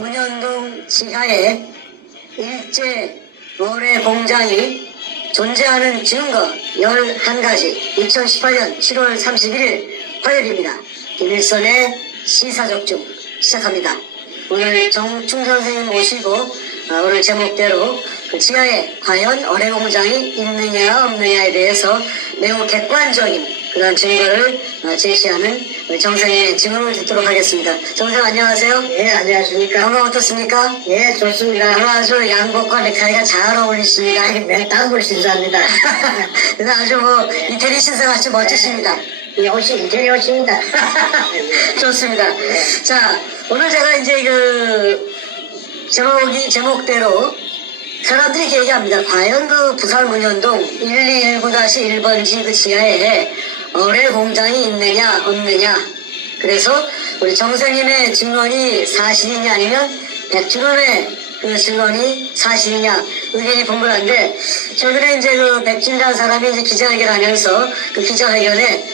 문현동 지하에 일제 모래 공장이 존재하는 증거 11가지 2018년 7월 31일 화요일입니다. 김일성의 시사적중 시작합니다. 오늘 정충 선생님 모시고 오늘 제목대로 그 지하에 과연 어뢰 공장이 있느냐 없느냐에 대해서 매우 객관적인 그런 증거를 제시하는 정 선생님의 증언을 듣도록 하겠습니다. 정 선생님 안녕하세요. 예, 안녕하십니까. 건강 어떻습니까? 예, 좋습니다. 오늘 아주 양복과 넥타이가 잘 어울리십니다. 매일 단골 신사입니다. 그래서 아주 뭐 이태리 신사같이 멋지십니다. 이 옷이 이태리 옷입니다. 좋습니다. 자, 오늘 제가 이제 그 제목대로 사람들이 이렇게 얘기합니다. 과연 그 부산 문현동 1219-1번지 그 지하에 어뢰 공장이 있느냐 없느냐. 그래서 우리 정 선생님의 증언이 사실이냐 아니면 백준원의 그 증언이 사실이냐 의견이 분분한데, 최근에 이제 그 백준이라는 사람이 이제 기자회견을 하면서 그 기자회견에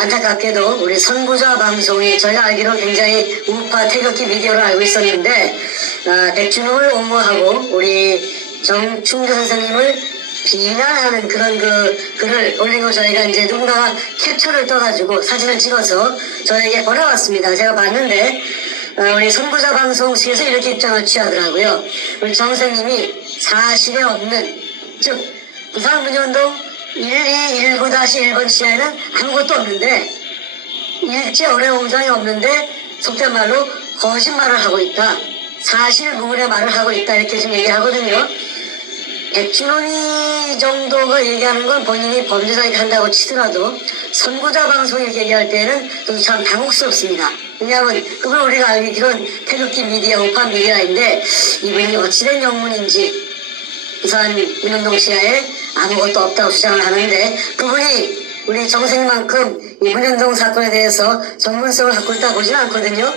안타깝게도 우리 선구자 방송이 저희가 알기로 굉장히 우파 태극기 미디어로 알고 있었는데 백준홍을 옹호하고 우리 정충주 선생님을 비난하는 그런 그 글을 올린 거 저희가 이제 누군가가 캡처를 떠가지고 사진을 찍어서 저에게 보내왔습니다. 제가 봤는데 우리 선구자 방송 측에서 이렇게 입장을 취하더라고요. 우리 정 선생님이 사실에 없는, 즉 부산 문현동 1219-1번 지하에는 아무것도 없는데 일제 어뢰 공장이 없는데 속된 말로 거짓말을 하고 있다, 사실무근의 말을 하고 있다, 이렇게 지금 얘기를 하거든요. 백준원이 정도가 얘기하는 건 본인이 범죄자이다 한다고 치더라도 선구자 방송이 이렇게 얘기할 때는 저도 참 당혹스럽습니다. 왜냐하면 그걸 우리가 알기로는 태극기 미디어, 우파 미디어인데 이분이 어찌된 영문인지 부산 문현동 지하에 아무것도 없다고 주장을 하는데, 그분이 우리 정생만큼 이 문현동 사건에 대해서 전문성을 갖고 있다 보지는 않거든요.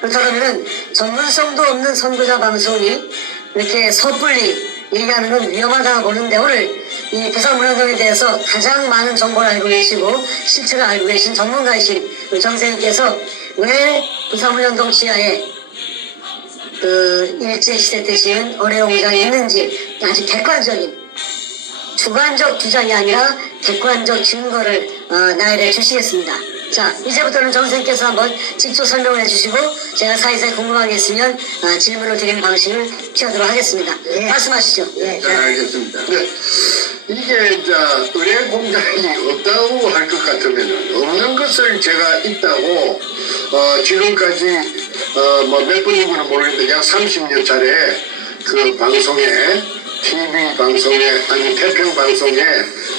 그렇다면 전문성도 없는 선구자 방송이 이렇게 섣불리 얘기하는 건 위험하다고 보는데, 오늘 이 부산 문현동에 대해서 가장 많은 정보를 알고 계시고 실체를 알고 계신 전문가이신 우리 정 선생님께서 왜 부산 문현동 지하에 그 일제시대 때 지은 어뢰 공장이 있는지 아주 객관적인, 주관적 주장이 아니라 객관적 증거를 나열해 주시겠습니다. 자, 이제부터는 정 선생님께서 한번 직접 설명을 해주시고 제가 사이사이 궁금한 게 있으면 질문을 드리는 방식을 취하도록 하겠습니다. 예. 말씀하시죠. 예, 잘 알겠습니다. 네. 이게 이제 어뢰 공장이 없다고 할 것 같으면 없는 것을 제가 있다고 지금까지 뭐 몇 번인지는 모르겠는데 약 30여 차례 그 방송에, TV 방송에 아니 태평 방송에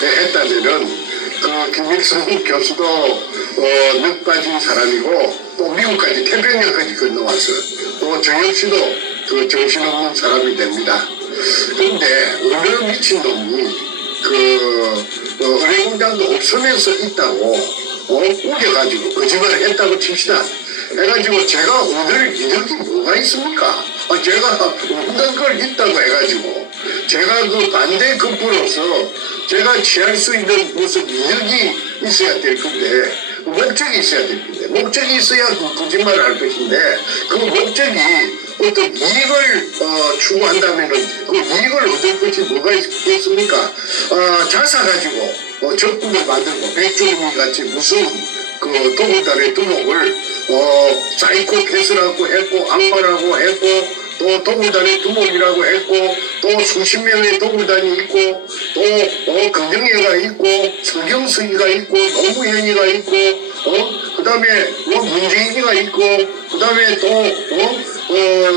했다면은 그 김일성 교수도 늑 빠진 사람이고 또 미국까지 태평양까지 건너와서 또 정혁 씨도 그 정신없는 사람이 됩니다. 그런데 어느 미친놈이 그 어뢰 공장도 없으면서 있다고 우겨가지고 거짓말을 했다고 칩시다. 해가지고 제가 오늘 이득이 뭐가 있습니까? 제가 없는 걸 있다고 해가지고 제가 그 반대 급부로서 제가 취할 수 있는 무슨 이득이 있어야 될 건데, 목적이 있어야 될 건데, 목적이 있어야 그 거짓말을 할 것인데, 그 목적이 어떤 이익을 추구한다면은 그 이익을 얻을 것이 뭐가 있겠습니까? 자사 가지고 적금을 만들고 백종미 같이 무슨 그 도굴단의 두목을 사이코 패스라고 했고 악마라고 했고 또 도굴단의 두목이라고 했고 또 수십 명의 도굴단이 있고 또 긍정회가 있고 성경수기가 있고 노무현이가 있고 그 다음에 문재인이가 있고 그 다음에 또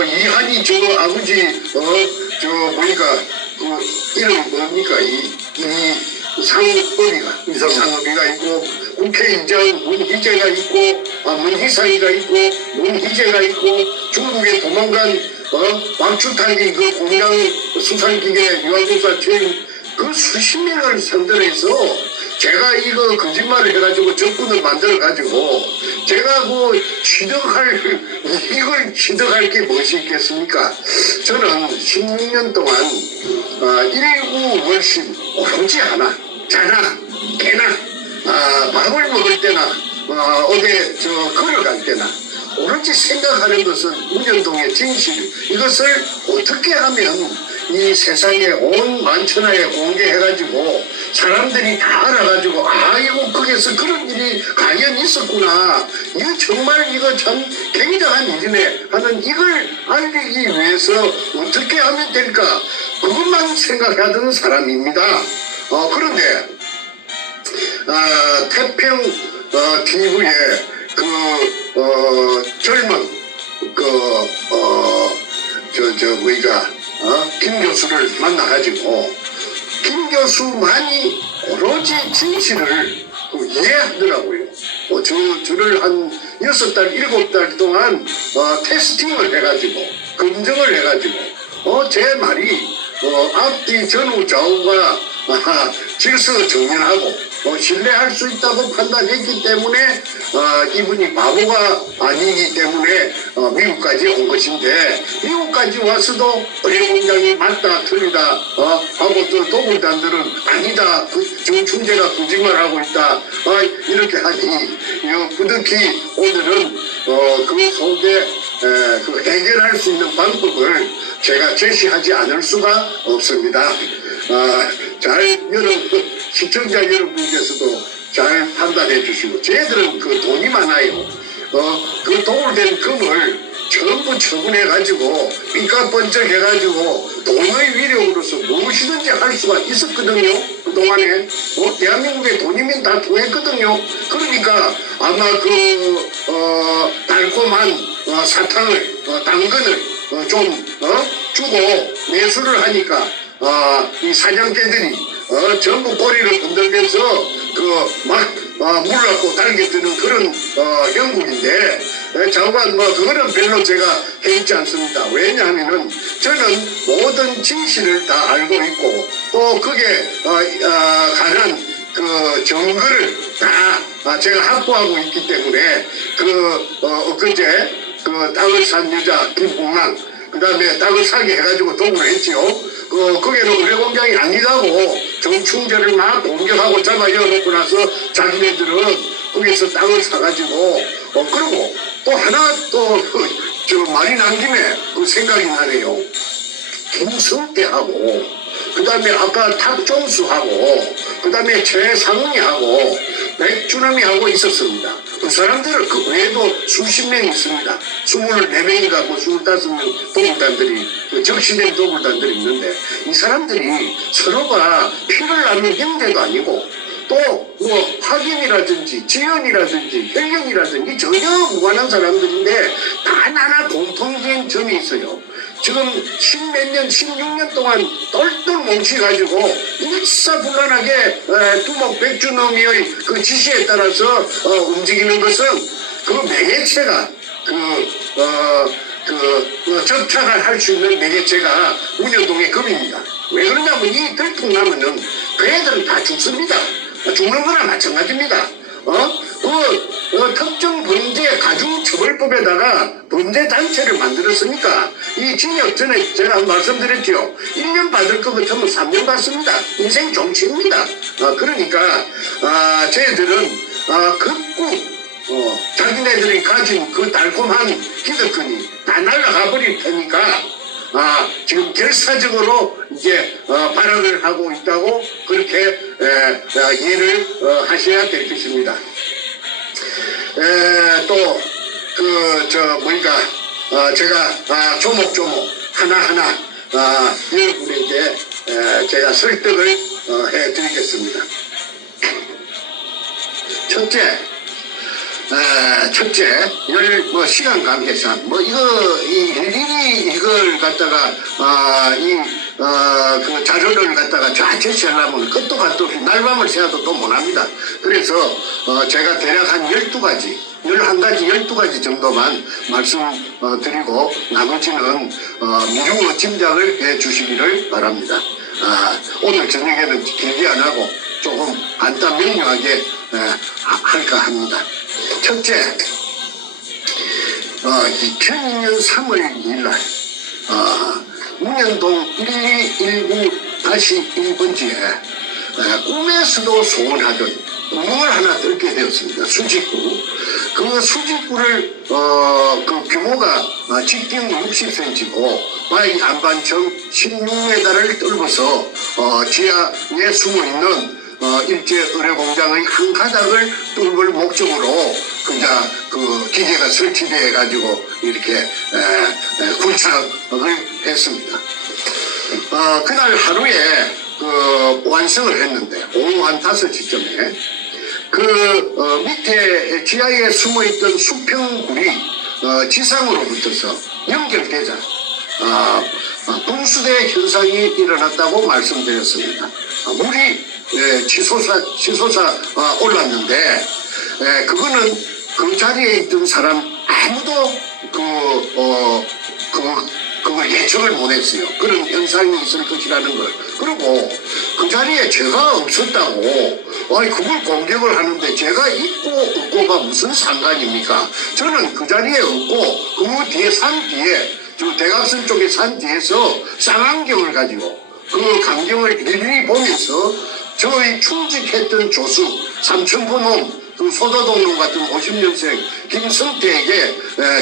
이한이 저 아버지 저 뭐니까 그 이름 뭡니까 이 상업이가 있고 국회의장 문희재가 있고 문희상이가 있고 문희재가 있고 중국에 도망간 왕추탄이 그 공장 수산기계 유학조사 체인 그 수십 명을 상대로 해서 제가 이거 거짓말을 해가지고 적군을 만들어가지고 제가 그 이걸 취득할 게 무엇이 있겠습니까? 저는 16년 동안 일구 월신 오지 않아 자나 깨나 밥을 먹을 때나 어디 걸어갈 때나 오로지 생각하는 것은 문현동의 진실, 이것을 어떻게 하면 이 세상에 온 만천하에 공개해가지고 사람들이 다 알아가지고 이거 거기에서 그런 일이 과연 있었구나, 이거 정말 이거 참 굉장한 일이네 하는 이걸 알리기 위해서 어떻게 하면 될까, 그것만 생각하던 사람입니다. 그런데 태평 TV에 젊은 김 교수를 만나가지고 김 교수만이 오로지 진실을 이해하더라고요. 저를 한 6달, 7달 동안 테스팅을 해가지고 검증을 해가지고 제 말이 앞뒤 전후 좌우가 질서정연하고 신뢰할 수 있다고 판단했기 때문에 이분이 바보가 아니기 때문에 미국까지 온 것인데, 미국까지 와서도 의뢰공장이 맞다 틀리다 하고 또 도굴단들은 아니다, 정충재가 거짓말하고 있다 이렇게 하니 부득이 오늘은 그 속에 해결할 수 있는 방법을 제가 제시하지 않을 수가 없습니다. 시청자 여러분께서도 잘 판단해 주시고, 쟤들은 그 돈이 많아요. 그 도굴된 금을 전부 처분해 가지고 삐까번쩍 해가지고 돈의 위력으로서 무엇이든지 할 수가 있었거든요. 그동안에 대한민국의 돈이면 다 통했거든요. 그러니까 아마 달콤한 사탕을 당근을 좀 주고 매수를 하니까 이 사냥개들이 전부 꼬리를 흔들면서 물 갖고 달겨드는 그런 형국인데, 장관 그거는 별로 제가 해있지 않습니다. 왜냐하면은 저는 모든 진실을 다 알고 있고, 또 그게 관한 증거를 다 제가 확보하고 있기 때문에 엊그제 땅을 산 여자 김봉랑, 그 다음에 땅을 사게 해가지고 도굴을 했지요. 거기는 의뢰공장이 아니라고 정충재를 막 공격하고 잡아 열어놓고 나서 자기네들은 거기서 땅을 사가지고 그리고 또 하나 말이 난 김에 생각이 나네요. 김성태하고 그 다음에 아까 탁종수하고 그 다음에 최상훈이하고 백준엄이하고 있었습니다. 그 사람들은 그 외에도 수십 명 있습니다. 24명인가 25명 도굴단들이, 적시된 도굴단들이 있는데, 이 사람들이 서로가 피를 나눈 형제도 아니고 또 확인이라든지 지연이라든지 혈연이라든지 전혀 무관한 사람들인데 단 하나 공통된 점이 있어요. 지금 10몇 년, 16년 동안 똘똘 뭉치가지고 일사불란하게 두목 백준엄의 그 지시에 따라서 움직이는 것은 그 매개체가 접착을 할 수 있는 매개체가 문현동의 금입니다. 왜 그러냐면 이 들통나면은 그 애들은 다 죽습니다. 죽는 거나 마찬가지입니다. 특정 범죄 가중처벌법에다가 범죄단체를 만들었으니까 이 징역 전에 제가 말씀드렸죠. 1년 받을 것 같으면 3년 받습니다. 인생 종치입니다. 그러니까 쟤들은 극구 자기네들이 가진 그 달콤한 기득권이 다 날아가 버릴 테니까 지금 결사적으로 이제 발언을 하고 있다고 그렇게 이해를 하셔야 될 것입니다. 또 제가 조목조목 하나하나 여러분에게 제가 설득을 해드리겠습니다. 첫째, 시간 관계상 일일이 이걸 갖다가 그 자료를 갖다가 쫙 제시하려면 끝도 갈도 없이 날밤을 새도 또 못합니다. 그래서 제가 대략 한 12가지 12가지 정도만 말씀드리고 나머지는 미루어 짐작을 해 주시기를 바랍니다. 오늘 저녁에는 길게 안 하고 조금 간단 명료하게 할까 합니다. 첫째, 2002년 3월 2일 날 문현동 1219-1번지에 꿈에서도 소원하던 구멍을 하나 뚫게 되었습니다. 수직구. 그 수직구를 그 규모가 직경 60cm고 바위 안반청 16m를 뚫어서 지하에 숨어있는 일제 의뢰공장의 한 가닥을 뚫을 목적으로 그 기계가 설치돼 가지고 이렇게 군착을 했습니다. 그날 하루에 완성을 했는데 오후 한 5시쯤에 밑에 지하에 숨어있던 수평굴이 지상으로부터서 연결되자 분수대 현상이 일어났다고 말씀드렸습니다. 물이 치솟아 올랐는데 그거는 그 자리에 있던 사람 아무도 그걸 예측을 못했어요. 그런 현상이 있을 것이라는 걸. 그리고 그 자리에 제가 없었다고 그걸 공격을 하는데 제가 있고 없고가 무슨 상관입니까? 저는 그 자리에 없고 그 뒤에 산 뒤에 저 대각선 쪽에 산 뒤에서 쌍안경을 가지고 그 광경을 일일이 보면서 저희 충직했던 조수 삼천포 놈 그 소다동 놈 같은 50년생 김성태에게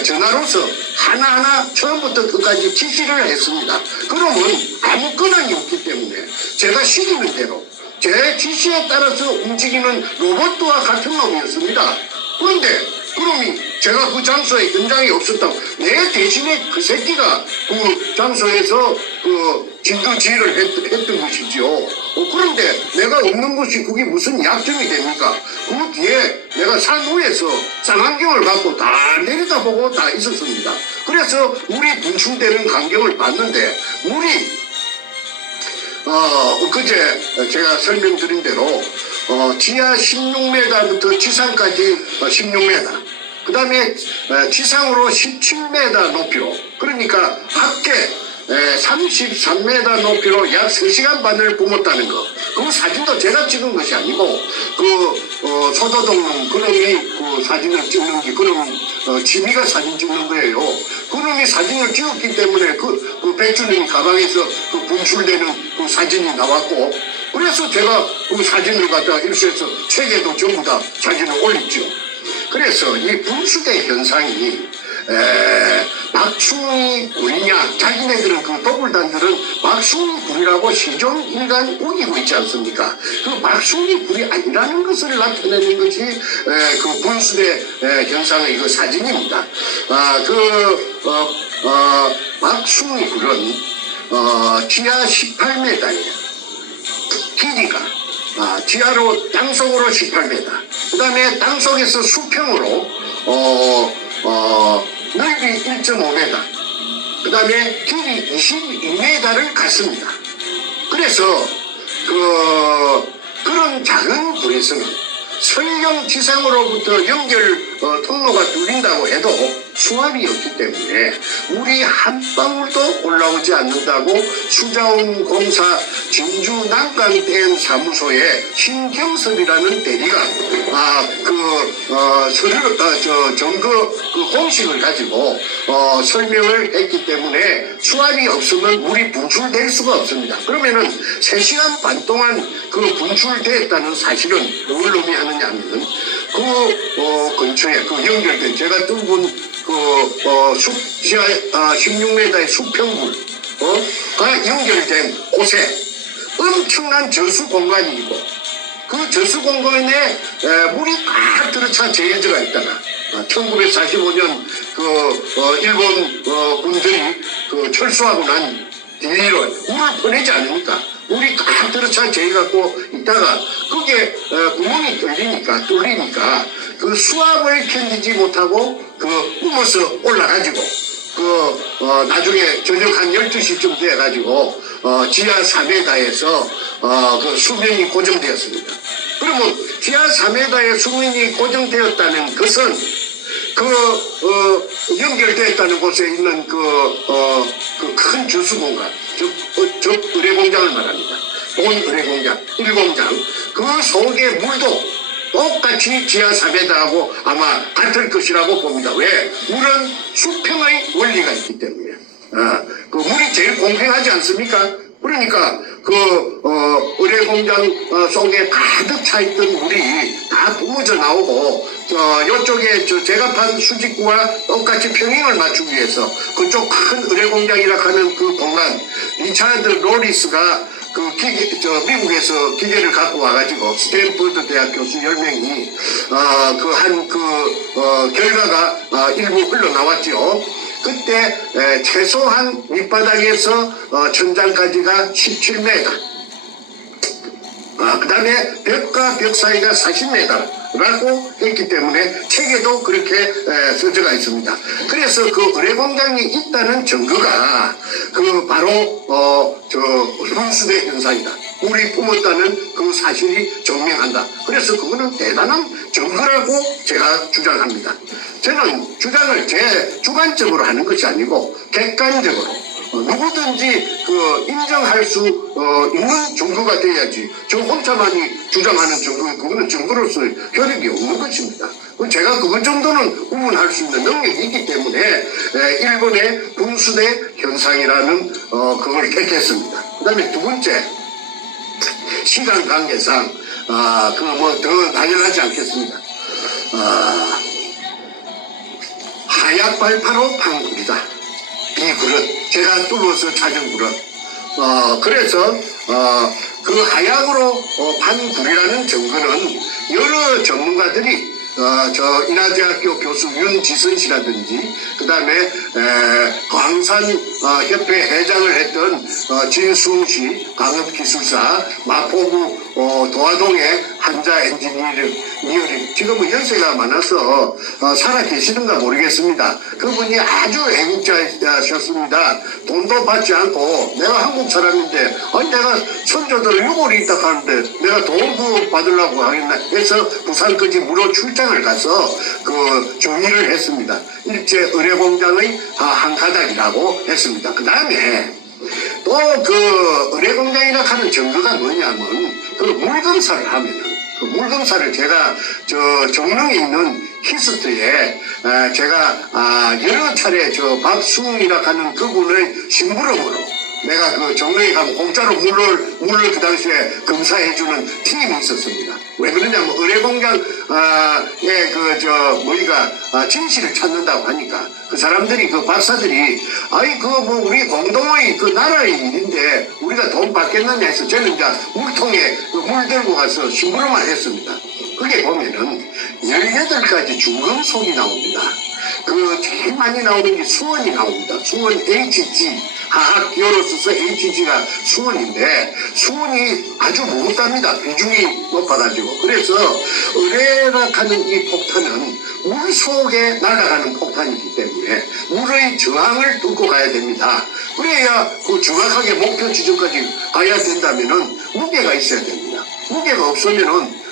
전화로서 하나하나 처음부터 끝까지 지시를 했습니다. 그러면 아무 권한이 없기 때문에 제가 시키는 대로 제 지시에 따라서 움직이는 로봇과 같은 놈이었습니다. 그런데 그놈이 제가 그 장소에 현장에 없었다고 내 대신에 그 새끼가 그 장소에서 진두지휘를 했던 것이지요. 그런데 내가 없는 것이 그게 무슨 약점이 됩니까? 그 뒤에 내가 산 위에서 쌍안경을 갖고 다 내려다보고 다 있었습니다. 그래서 물이 분출되는 광경을 봤는데 물이 그제 제가 설명드린 대로 지하 16m부터 지상까지 16m, 그 다음에 지상으로 17m 높이로, 그러니까 합계 33m 높이로 약 3시간 반을 뿜었다는 거. 그 사진도 제가 찍은 것이 아니고 소도동 그놈이 그 사진을 찍는 게 그놈 취미가 사진 찍는 거예요. 그놈이 사진을 찍었기 때문에 그 백주님 가방에서 그 분출되는 그 사진이 나왔고, 그래서 제가 그 사진을 갖다 일수해서 책에도 전부 다 사진을 올렸죠. 그래서 이 분수대 현상이 박충희 굴이냐, 자기네들은 그 도굴단들은 박충희 굴이라고 시종일관 우기고 있지 않습니까? 그 박충희 굴이 아니라는 것을 나타내는 것이 그 분수대 현상의 그 사진입니다. 박충희 굴은 지하 18m예요. 길이가 지하로 땅속으로 18m, 그 다음에 땅속에서 수평으로 넓이 1.5m, 그 다음에 길이 22m를 갔습니다. 그래서 그런 작은 굴에서는 설령 지상으로부터 연결 통로가 뚫린다고 해도 수압이 없기 때문에 물이 한 방울도 올라오지 않는다고 수자원공사 진주 난강댐 사무소의 신경섭이라는 대리가 점거 공식을 가지고 설명을 했기 때문에 수압이 없으면 물이 분출될 수가 없습니다. 그러면은 3시간 반 동안 그 분출됐다는 사실은 뭘 의미하느냐 하면은 근처에 연결된 제가 뚫은 지하 16m의 수평굴가 연결된 곳에 엄청난 저수 공간이 있고, 그 저수 공간에 물이 꽉 들어차 제일제가 있다가 1945년 일본 군들이 철수하고 난 뒤로 물을 보내지 않으니까 물이 꽉 들어차 제해갖고 있다가 그게 구멍이 뚫리니까 그 수압을 견디지 못하고 뿜어서 올라가지고 나중에 저녁 한 12시쯤 돼가지고 지하 4m에서 수면이 고정되었습니다. 그러면 지하 4m에 수면이 고정되었다는 것은 연결되었다는 곳에 있는 큰 저수 공간, 즉 의뢰공장을 말합니다. 본 의뢰공장, 1공장, 그 속에 물도 똑같이 지하 4m하고 아마 같을 것이라고 봅니다. 왜? 물은 수평의 원리가 있기 때문에. 그 물이 제일 공평하지 않습니까? 그러니까 의뢰 공장 속에 가득 차 있던 물이 다 뿜어져 나오고 이쪽에 제가 판 수직구와 똑같이 평행을 맞추기 위해서 그쪽 큰 의뢰 공장이라 하는 그 공간 리차드 로리스가 미국에서 기계를 갖고 와가지고 스탠퍼드 대학 교수 10명이 결과가 일부 흘러나왔죠. 그때 최소한 밑바닥에서 천장까지가 17m, 그 다음에 벽과 벽 사이가 40m라고 했기 때문에 책에도 그렇게 써져가 있습니다. 그래서 그 의뢰 공장이 있다는 증거가 바로 분수대 현상이다. 물이 뿜었다는 그 사실이 증명한다. 그래서 그거는 대단한 증거라고 제가 주장합니다. 저는 주장을 제 주관적으로 하는 것이 아니고 객관적으로 누구든지 인정할 수 있는 증거가 돼야지 저 혼자만이 주장하는 증거, 그거는 증거로서 효력이 없는 것입니다. 제가 그것 정도는 구분할 수 있는 능력이 있기 때문에 일본의 분수대 현상이라는 그걸 택했습니다. 그 다음에 두 번째, 시간 관계상 더 당연하지 않겠습니다. 하약 발파로 판 굴이다. 이 굴은 제가 뚫어서 찾은 굴은 그래서 그 하약으로 판 굴이라는 증거는 여러 전문가들이 인하대학교 교수 윤지선 씨라든지 그 다음에 광산협회 회장을 했던 진수웅 씨, 강업기술사, 마포구 도화동의 한자 엔지니어링, 지금은 연세가 많아서 살아 계시는가 모르겠습니다. 그분이 아주 애국자셨습니다. 돈도 받지 않고 내가 한국 사람인데 내가 손자들 유골이 있다 하는데 내가 돈 받으려고 하겠나 해서 부산까지 무료 출장을 가서 정의를 했습니다. 일제 의뢰공장의 한 가닥이라고 했습니다. 그 다음에 또 의뢰공장이라 하는 증거가 뭐냐면 물검사를 하면은 물검사를 제가 정릉에 있는 히스트에 제가 여러 차례 박수웅이라 하는 그분의 심부름으로 내가 정릉에 가면 공짜로 물을 그 당시에 검사해주는 팀이 있었습니다. 왜 그러냐면 의뢰공장에 진실을 찾는다고 하니까 그 사람들이 박사들이 우리 공동의 나라의 일인데 우리가 돈 받겠느냐 해서 저는 이제 물통에 물 들고 가서 심부름을 했습니다. 그게 보면은 18가지 중금속이 나옵니다. 제일 많이 나오는 게 수원이 나옵니다. 수원 HG, 화학 기호로 써서 HG가 수원인데 수원이 아주 무겁답니다. 비중이 높아가지고. 그래서 의뢰라 하는 이 폭탄은 물 속에 날아가는 폭탄이기 때문에 물의 저항을 뚫고 가야 됩니다. 그래야 정확하게 목표 지점까지 가야 된다면은 무게가 있어야 됩니다. 무게가 없으면은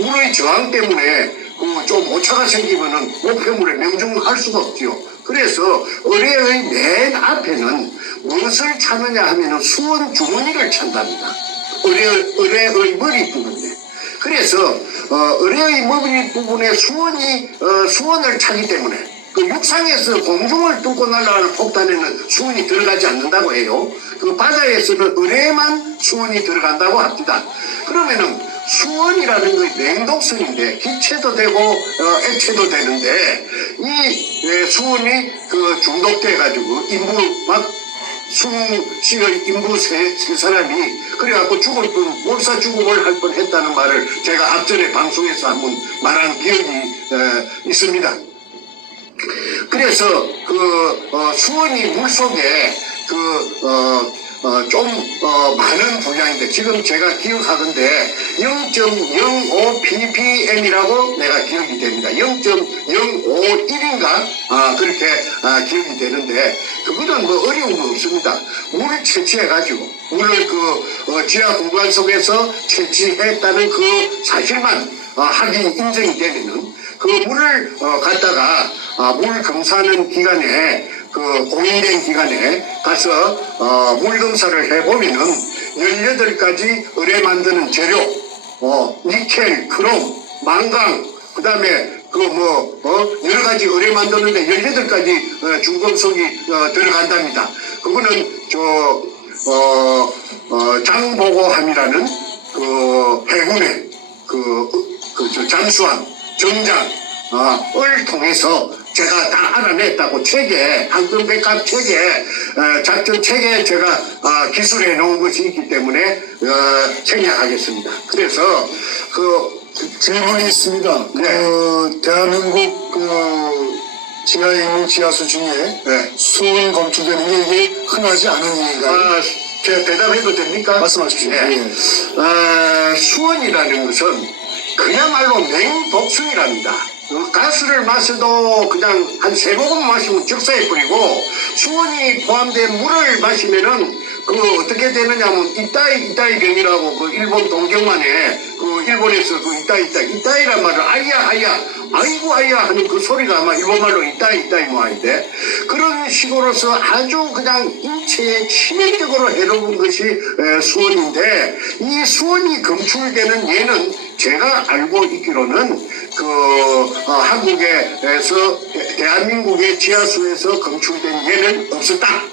물의 저항 때문에 좀 오차가 생기면은 목표물에 명중할 수가 없죠. 그래서 의뢰의 맨 앞에는 무엇을 찾느냐 하면은 수원 주머니를 찾답니다. 의뢰의 머리 부분에. 그래서 의뢰의 머리 부분에 수원을 차기 때문에 육상에서 공중을 뚫고 날아가는 폭탄에는 수온이 들어가지 않는다고 해요. 바다에서는 의뢰에만 수온이 들어간다고 합니다. 그러면은 수온이라는 게 냉독성인데 기체도 되고 액체도 되는데 이 수온이 중독돼 가지고 박수웅 씨의 인부 세 사람이 그래갖고 죽을 뻔 몰사 죽음을 할 뻔했다는 말을 제가 앞전에 방송에서 한번 말한 기억이 있습니다. 그래서 수온이 물속에 많은 분량인데 지금 제가 기억하건데 0.05 ppm이라고 내가 기억이 됩니다. 0.051인가 그렇게 기억이 되는데 그거는 어려운 거 없습니다. 물을 채취해가지고 물을 지하 공간 속에서 채취했다는 그 사실만 확인이 인정이 되면은 물을 갖다가 물 검사하는 기간에 공인된 기간에 가서 물 검사를 해보면은 18가지 의뢰 만드는 재료, 니켈, 크롬, 망강, 그 다음에 여러 가지 의뢰 만드는데 18가지 중금속이 들어간답니다. 그거는 장보고함이라는 그 해군의 저 잠수함 정장 을 통해서 제가 다 알아냈다고 책에 황금백합 책에 작전 책에 제가 기술해 놓은 것이 있기 때문에 생략하겠습니다. 그래서 질문이 있습니다. 네. 대한민국 지하에 있는 지하수 중에 네. 수은 검출되는 게 이게 흔하지 않은 일인가요? 제가 대답해도 됩니까? 말씀하십시오. 네. 예. 수원이라는 것은 그야말로 맹독성이랍니다. 가스를 마셔도 그냥 한 3모금 마시면 적사해 버리고 수원이 포함된 물을 마시면은 어떻게 되느냐면 이따이 병이라고 그 일본 동경만에 그 일본에서 그 이따이란 말을 아이야 아이고 아이야 하는 그 소리가 아마 일본말로 이따이 모아인데 그런 식으로서 아주 그냥 인체에 치명적으로 해로운 것이 수원인데 이 수원이 검출되는 예는 제가 알고 있기로는 한국에서 대한민국의 지하수에서 검출된 예는 없었다.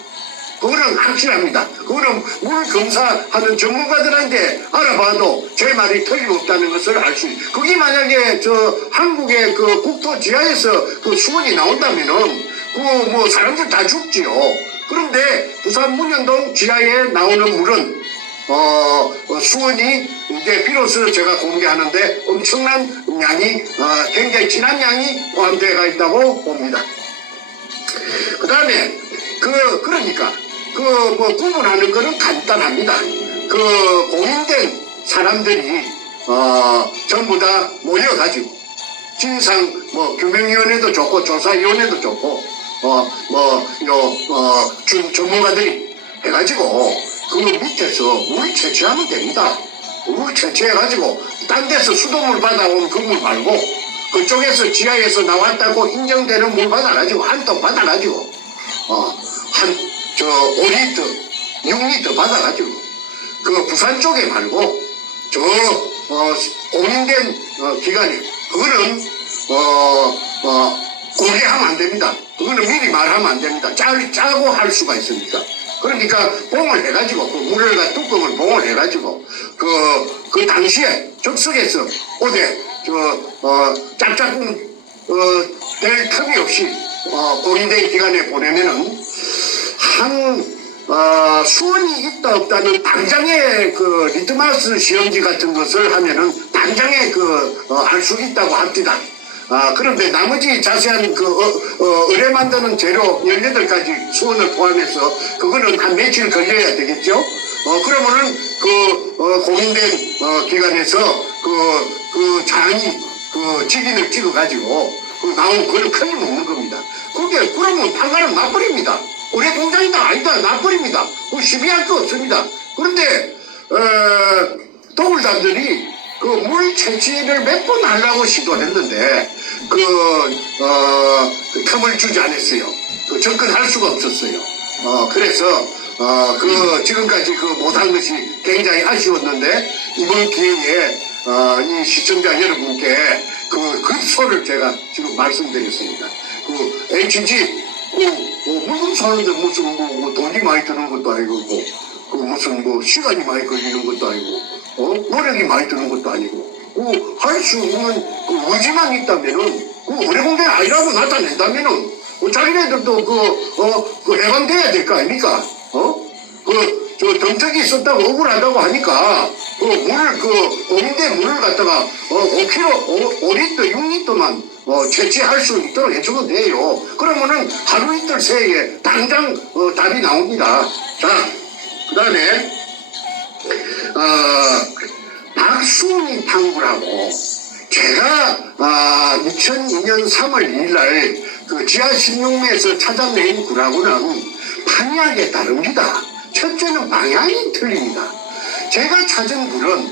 그거는 확실합니다. 그거는 물 검사하는 전문가들한테 알아봐도 제 말이 틀림없다는 것을 알 수 있어요. 그게 만약에 한국의 국토 지하에서 수원이 나온다면은 사람들 다 죽지요. 그런데 부산 문현동 지하에 나오는 물은 수원이 이제 비로소 제가 공개하는데 엄청난 양이 굉장히 진한 양이 포함되어 있다고 봅니다. 그 다음에 그러니까 구분하는 거는 간단합니다. 공인된 사람들이 전부 다 모여가지고 진상 규명위원회도 좋고 조사위원회도 좋고 전문가들이 해가지고 그 밑에서 물 채취하면 됩니다. 물 채취해가지고 딴 데서 수돗물 받아온 그 물 말고 그쪽에서 지하에서 나왔다고 인정되는 물 받아가지고 한 통 받아가지고 5리터 6리터 받아가지고 부산 쪽에 말고 공인된 기관이 그거는 공개하면 안 됩니다. 그거는 미리 말하면 안 됩니다. 짜고 할 수가 있으니까. 그러니까 봉을 해가지고 물을 뚜껑을 봉을 해가지고 그 당시에 적석에서 어제 짝짝꿍 될 틈이 없이 공인된 기관에 보내면은 수원이 있다 없다는 당장의 리트마스 시험지 같은 것을 하면은 당장에 알 수 있다고 합니다. 그런데 나머지 자세한 의뢰 만드는 재료 18가지 수원을 포함해서 그거는 한 며칠 걸려야 되겠죠? 그러면은 공인된 기관에서 장이 직인을 찍어가지고 나온 그걸 큰일먹는 겁니다. 그러면 판가름 놔버립니다. 의뢰 공장이다 아니다 놔버립니다. 시비할 거 없습니다. 그런데 도굴단들이 물 채취를 몇 번 하려고 시도했는데 틈을 주지 않았어요. 접근할 수가 없었어요. 그래서 지금까지 못한 것이 굉장히 아쉬웠는데 이번 기회에 이 시청자 여러분께 급소를 제가 지금 말씀드렸습니다. HG 물건 사는데 무슨 돈이 많이 드는 것도 아니고 무슨 시간이 많이 걸리는 것도 아니고 노력이 많이 드는 것도 아니고 할 수 있는 의지만 있다면은 의뢰공장이 아니라고 나타낸다면은 자기네들도 해방돼야 될 거 아닙니까? 덤터기 있었다고 억울하다고 하니까 물을 공인된 물을 갖다가 5리터 6리터만 채취할 수 있도록 해주면 돼요. 그러면은 하루 이틀 새에 당장 답이 나옵니다. 자, 그 다음에 박수홍이 탕구라고 제가 2002년 3월 2일날 지하 16매에서 찾아낸 구라고는 판이하게 다릅니다. 첫째는 방향이 틀립니다. 제가 찾은 굴은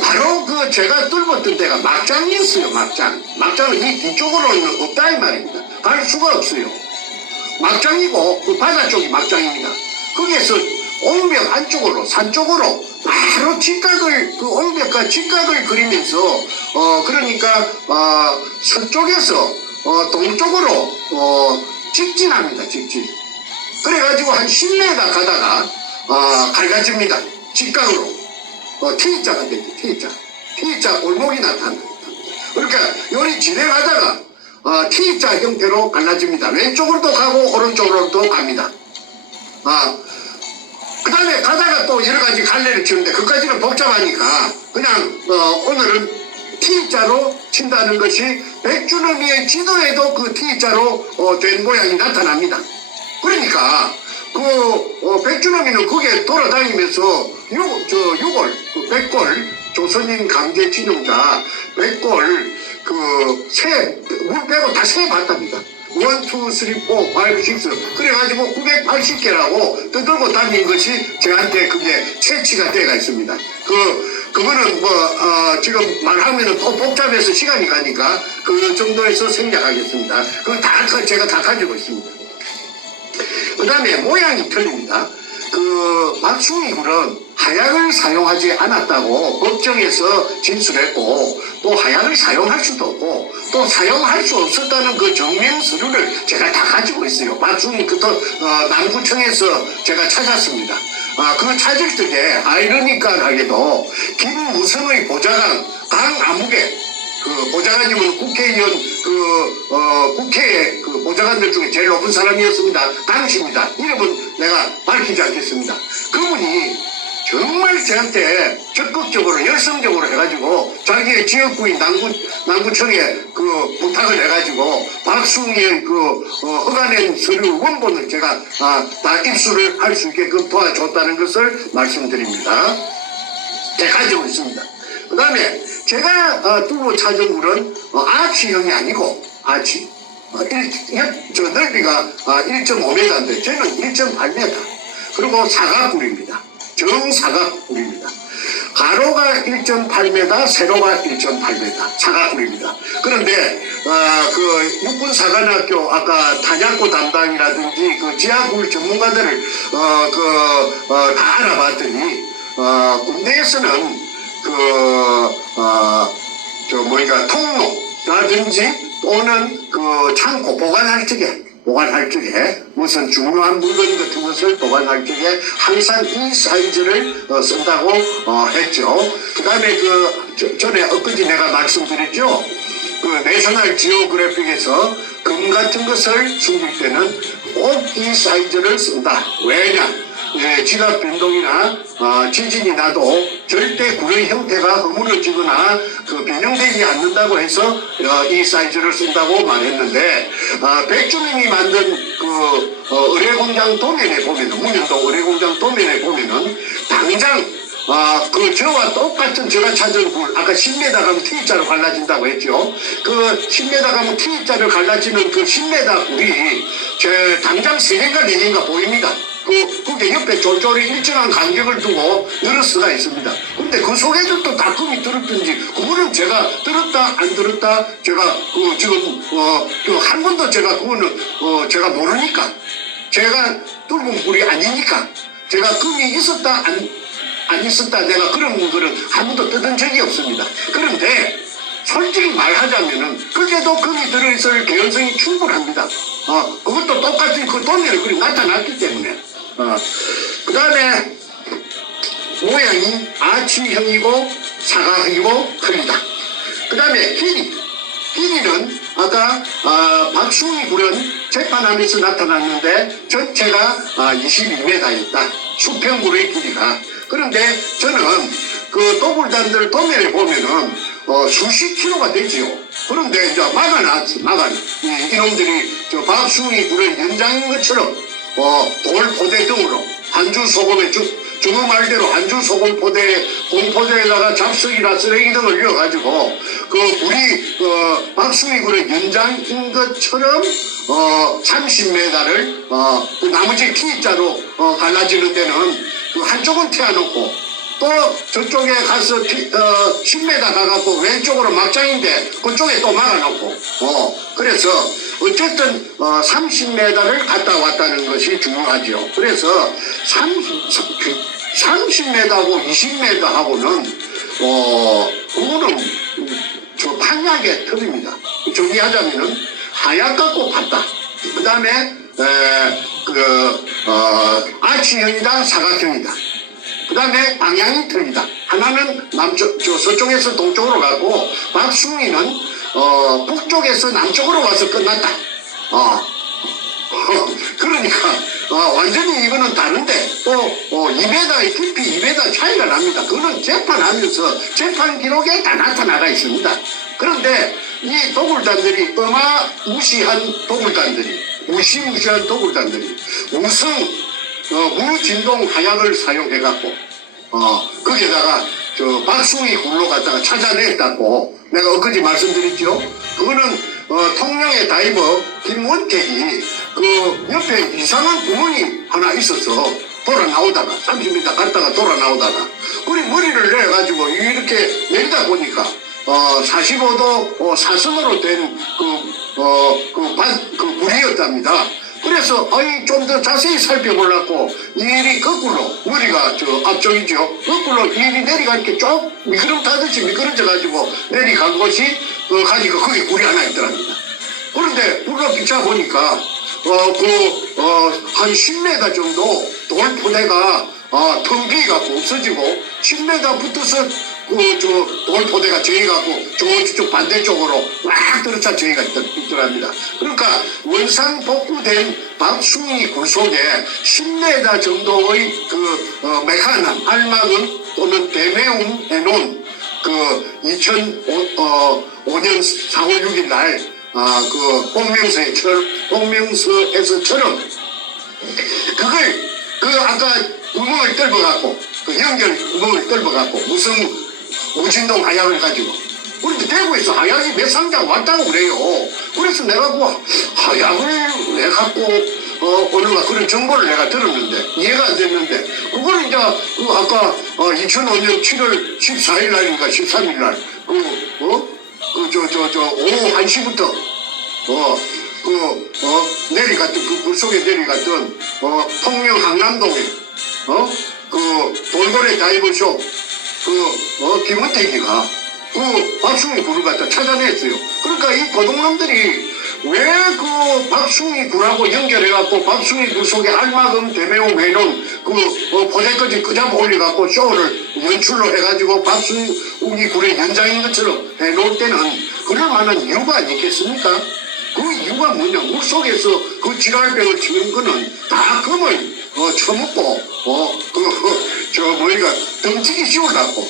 바로 제가 뚫었던 데가 막장이었어요. 막장은 이 뒤쪽으로는 없다 이 말입니다. 갈 수가 없어요. 막장이고 바다 쪽이 막장입니다. 거기에서 옹벽 안쪽으로 산 쪽으로 바로 직각을 옹벽과 직각을 그리면서 그러니까 서쪽에서 동쪽으로 직진합니다. 직진. 그래가지고 한 10m 가다가 갈라집니다. 직각으로. T자가 되죠. T자 골목이 나타납니다. 그러니까 요리 진행하다가 T자 형태로 갈라집니다. 왼쪽으로도 가고 오른쪽으로도 갑니다. 그 다음에 가다가 또 여러 가지 갈래를 치는데 그까지는 복잡하니까 그냥 오늘은 T자로 친다는 것이 백주노미의 지도에도 그 T자로 된 모양이 나타납니다. 그러니까 백주노미는 거기에 돌아다니면서 유골, 백골, 조선인 강제 진용자, 백골, 물 빼고 다 세 봤답니다. 1, 2, 3, 4, 5, 6 그래가지고 980개라고 떠들고 다닌 것이 저한테 그게 채취가 되어 있습니다. 그거는 지금 말하면은 또 복잡해서 시간이 가니까 그 정도에서 생략하겠습니다. 제가 다 가지고 있습니다. 그 다음에 모양이 틀립니다. 박숭이 굴은 하약을 사용하지 않았다고 법정에서 진술했고 또 하약을 사용할 수도 없고 또 사용할 수 없었다는 그 증명 서류를 제가 다 가지고 있어요. 박숭이 남구청에서 제가 찾았습니다. 그 찾을 적에 아이러니컬하게도 김무성의 보좌관 강아무개 보좌관님은 국회의원 국회 보좌관들 중에 제일 높은 사람이었습니다. 강씨입니다. 이름은 내가 밝히지 않겠습니다. 그분이 정말 저한테 적극적으로 열성적으로 해가지고 자기의 지역구인 남구청에 부탁을 해가지고 박숭이의 허가낸 서류 원본을 제가 다 입수를 할 수 있게끔 도와줬다는 것을 말씀드립니다. 제가 가지고 있습니다. 그 다음에 제가 두고 찾은 굴은 아치형이 아니고 아치 넓이가 1.5m인데 저는 1.8m 그리고 사각굴입니다. 정사각굴입니다. 가로가 1.8m 세로가 1.8m 사각굴입니다. 그런데 육군사관학교 아까 탄약고 담당이라든지 지하굴 전문가들을 다 알아봤더니 군대에서는 통로라든지 또는 창고 보관할 적에 무슨 중요한 물건 같은 것을 보관할 적에 항상 이 사이즈를 쓴다고 했죠. 그 다음에 전에 엊그제 내가 말씀드렸죠. 내셔널 지오그래픽에서 금 같은 것을 숨길 때는 꼭 이 사이즈를 쓴다. 왜냐? 지각 변동이나 지진이 나도 절대 굴의 형태가 허물어지거나 변형되지 않는다고 해서 이 사이즈를 쓴다고 말했는데 백주님이 만든 의뢰공장 도면에 보면은 문현동 의뢰공장 도면에 보면은 당장 저와 똑같은 제가 찾은 굴, 아까 10m 가면 T자로 갈라진다고 했죠. 10m 가면 T자로 갈라지는 10m 굴이 당장 3개인가 4개인가 보입니다. 그게 옆에 졸졸이 일정한 간격을 두고 늘어서가 있습니다. 근데 그 속에도 또 닭금이 들었든지, 그거는 제가 들었다, 안 들었다, 제가 지금, 한 번도 제가 그거는, 제가 모르니까, 제가 뚫은 굴이 아니니까, 제가 금이 있었다, 안 있었다, 내가 그런 거는 한 번도 뜯은 적이 없습니다. 그런데, 솔직히 말하자면은, 그게도 금이 들어있을 개연성이 충분합니다. 그것도 똑같은 그 도면에 그리 나타났기 때문에. 그 다음에 모양이 아치형이고 사각형이고 합니다. 그 다음에 길이는 아까 박숭이 굴은 재판하면서 나타났는데 전체가 22m였다. 수평굴의 길이가. 그런데 저는 또불단들 도면에 보면은 수십 킬로가 되지요. 그런데 이제 막아놨어. 이놈들이 박숭이 굴의 연장인 것처럼 돌 포대 등으로 한주 소금에 주무 말대로 한주 소금 포대 공포대에다가 잡석이나 쓰레기 등을 넣어가지고 굴이 박숭이 굴의 연장인 것처럼 30m를 나머지 T자로 갈라지는 데는 한쪽은 튀어놓고 또 저쪽에 가서 10m 가갖고 왼쪽으로 막장인데 그쪽에 또 막아놓고 그래서 어쨌든 30m를 갔다 왔다는 것이 중요하죠. 그래서 30m하고 20m하고는 그거는 판약의 틀입니다. 정리하자면은 하약 갖고 봤다. 그 다음에 아치형이다, 사각형이다. 그 다음에 방향이 틀리다. 하나는 서쪽에서 동쪽으로 가고, 박숭이는, 북쪽에서 남쪽으로 와서 끝났다. 그러니까, 완전히 이거는 다른데, 또, 2m 깊이 2m 차이가 납니다. 그거는 재판하면서 재판 기록에 다 나타나가 있습니다. 그런데 이 도굴단들이 무시한 도굴단들이 우성 무진동 하약을 사용해갖고 거기에다가 박숭이 굴로 갖다가 찾아냈다고 내가 엊그제 말씀드렸죠. 그거는 통영의 다이버 김원택이 그 옆에 이상한 구멍이 하나 있어서 돌아 나오다가 30m 갔다가 돌아 나오다가 우리 머리를 내가지고 이렇게 내리다 보니까 45도 사선으로 된 그 굴이었답니다. 그래서 좀 더 자세히 살펴보려고 일이 거꾸로 머리가 앞쪽이죠. 거꾸로 일이 내리가 이렇게 쭉 미끄럼 타듯이 미끄러져 가지고 내리간 것이 가지고 거기 굴이 하나 있더랍니다. 그런데 굴로 비춰 보니까 한 10m 정도 돌포대가 텅 비갖고 없어지고 10m 붙어서 돌포대가 저희갖고 저쪽 반대쪽으로 막 들어차 저희가 있더랍니다. 그러니까 원상 복구된 박숭이 굴 속에 10m 정도의 메카남, 알막은 또는 대매움 해놓은 2005년 4월 6일 날 홍명서에서처럼 그걸 아까 구멍을 뚫어갖고 연결 구멍을 뚫어갖고 무진동 하약을 가지고 그런데 대구에서 하약이 몇 상장 왔다고 그래요. 그래서 내가 하약을 왜 갖고 오는가 그런 정보를 내가 들었는데 이해가 안 됐는데 그거는 이제 아까 2005년 7월 14일 날인가 13일 날 오후 1시부터 내리갔던 물속에 내리갔던 통영 항남동에 돌고래 다이버숍 김원택이가 박숭이 굴을 갖다 찾아냈어요. 그러니까 이 고동남들이 왜 박숭이 굴하고 연결해갖고 박숭이 굴 속에 알마금 대매용 해놓은 포대까지 끄잡아 올려갖고 쇼를 연출로 해가지고 박숭이 굴의 연장인 것처럼 해놓을 때는 그럴 만한 이유가 있겠습니까? 그 이유가 뭐냐? 물속에서 그 지랄병을 치는 거는 다 금을 처먹고 뭐니까 덩치기 씌우려고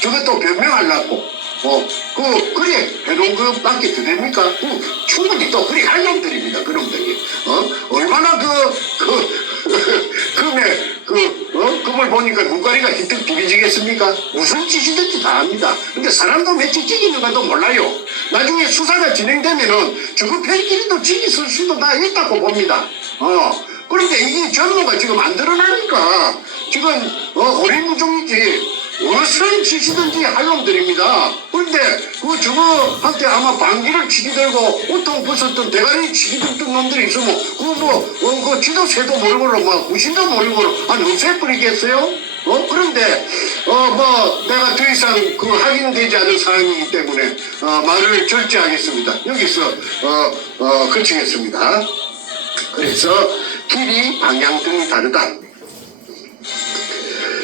저것도 변명하려고 그래 해놓은 것밖에 더 됩니까? 충분히 또 그래 할 놈들입니다. 그놈들이 얼마나 금을 보니까 눈가리가 휘뜩 비비지겠습니까? 무슨 짓이든지 다 합니다. 근데 사람도 며칠 찍이는가도 몰라요. 나중에 수사가 진행되면은 저거 팬끼리도 찍이 쓸 수도 다 있다고 봅니다. 그런데 이게 전부가 지금 안 드러나니까 지금 오리무중이지 무슨 짓이든지 할 놈들입니다. 그런데 저거한테 아마 방귀를 치기 들고 옷통 벗었던 대가리 치기 들던 놈들이 있으면 지도 새도 모르고 구신도 모르고 한 없애 뿌리겠어요? 그런데 내가 더 이상 확인되지 않은 사항이기 때문에 말을 절제하겠습니다. 여기서 그치겠습니다. 그래서 길이 방향 등이 다르다.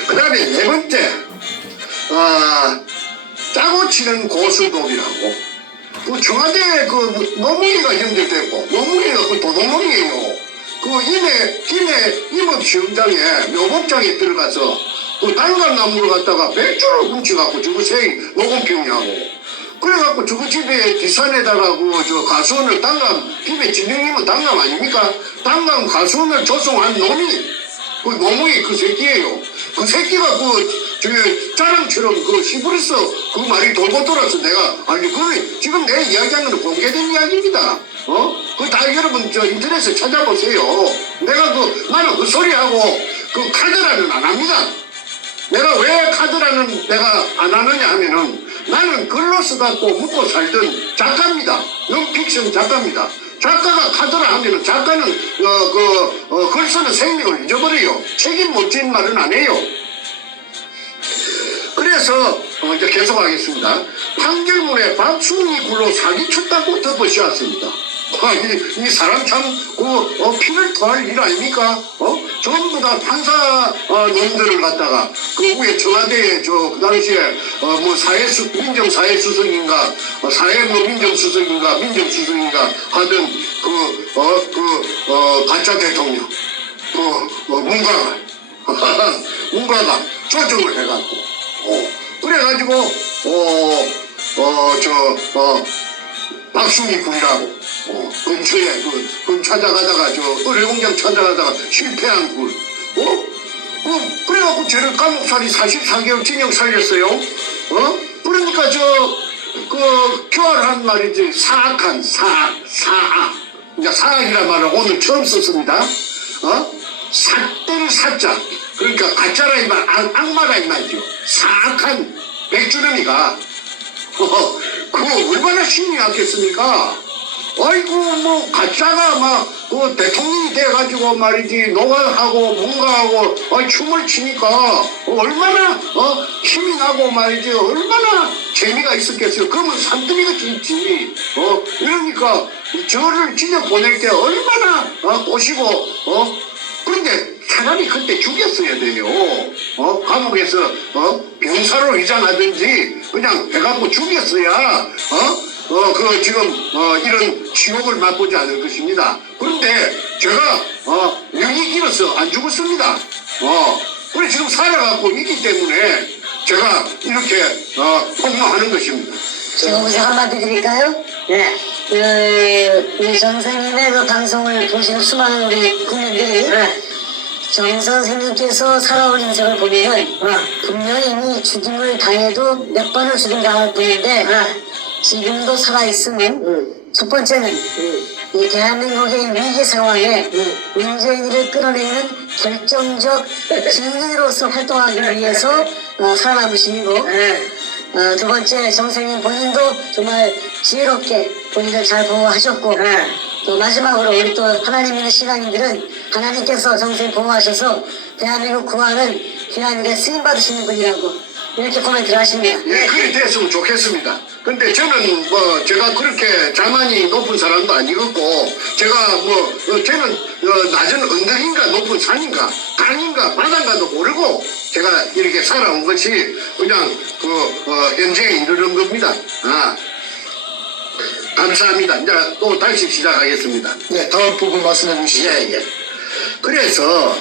그 다음에 네 번째 짜고 치는 고수독이라고 청와대 노무이가 연결되고 노무이가 도둑놈이에요. 김해 임업시험장에 묘목장에 들어가서 단감나무를 갖다가 백주를 훔쳐갖고 저거 세이 녹음평이하고 그래갖고 저거 집에 뒷산에다가 가수원을 김해 진영이면 단감 아닙니까? 단감 가수원을 조성한 놈이 노무이 그 새끼예요. 그 새끼가 자랑처럼 시부르서 말이 돌고 돌아서 내가 지금 내 이야기하는 건 공개된 이야기입니다. 다 여러분 인터넷에 찾아보세요. 나는 헛소리하고 카드라는 안 합니다. 내가 왜 카드라는 내가 안 하느냐 하면은 나는 글로 써갖고 묻고 살던 작가입니다. 논픽션 작가입니다. 작가가 카드라 하면은 작가는 글 쓰는 생명을 잊어버려요. 책임 못 지는 말은 안 해요. 그래서 이제 계속하겠습니다. 판결문에 박순이 굴로 사기쳤다고 덮어씌웠습니다. 이 사람 참, 피를 토할 일 아닙니까? 전부 다 판사, 놈들을 갖다가, 그 위에 청와대에 그 당시에, 민정사회수석인가, 민정수석인가 하던 가짜 대통령, 문가가 조정을 해갖고, 그래가지고, 박순이 굴이라고, 근처에, 찾아가다가, 의뢰공장 찾아가다가 실패한 굴, 그래갖고 쟤를 감옥살이 44개월 징역 살렸어요. 그러니까 교활한 말이지, 사악한, 사악. 이제 사악이란 말을 오늘 처음 썼습니다. 삿대를 사자. 그러니까 가짜라 이 말, 악마라 이 말이죠. 사악한 백주름이가, 그거 얼마나 신이 났겠습니까? 아이고, 가짜가 대통령이 돼가지고 말이지, 노가하고, 문가하고, 춤을 추니까, 얼마나, 힘이 나고 말이지, 얼마나 재미가 있었겠어요. 그러면 산더미같이 있지. 이러니까, 저를 진짜 보낼 때 얼마나, 꼬시고, 그런데 차라리 그때 죽였어야 돼요. 감옥에서, 병사로 위장하든지, 그냥 해갖고 죽였어야, 지금, 이런 지옥을 맛보지 않을 것입니다. 그런데 제가, 명이 길어서 안 죽었습니다. 그래, 지금 살아갖고 있기 때문에 제가 이렇게, 폭로하는 것입니다. 제가 무슨 한마디 드릴까요? 네. 우리 정 선생님의 그 방송을 보시는 수많은 우리 국민들이 네. 정 선생님께서 살아온 인생을 보면은 분명히 이미 죽임을 당해도 몇 번을 죽임 당할 뿐인데 지금도 살아있으면 첫 번째는 이 대한민국의 위기 상황에 문재인이를 끌어내는 결정적 증인으로서 활동하기 위해서 살아남으신 이고 두 번째 정 선생님 본인도 정말 지혜롭게 본인을 잘 보호하셨고 또 마지막으로 우리 또 하나님 믿는 신앙인들은 하나님께서 정 선생님 보호하셔서 대한민국 구하는 귀한 일에 쓰임받으시는 분이라고 이렇게 코멘트를 하십니다. 예, 그리 됐으면 좋겠습니다. 근데 저는 제가 그렇게 자만이 높은 사람도 아니었고, 제가 쟤는 낮은 언덕인가 높은 산인가, 강인가, 바다인가도 모르고, 제가 이렇게 살아온 것이 그냥 현재에 이르는 겁니다. 감사합니다. 이제 또 다시 시작하겠습니다. 네, 다음 부분 말씀해 주시죠. 예. 그래서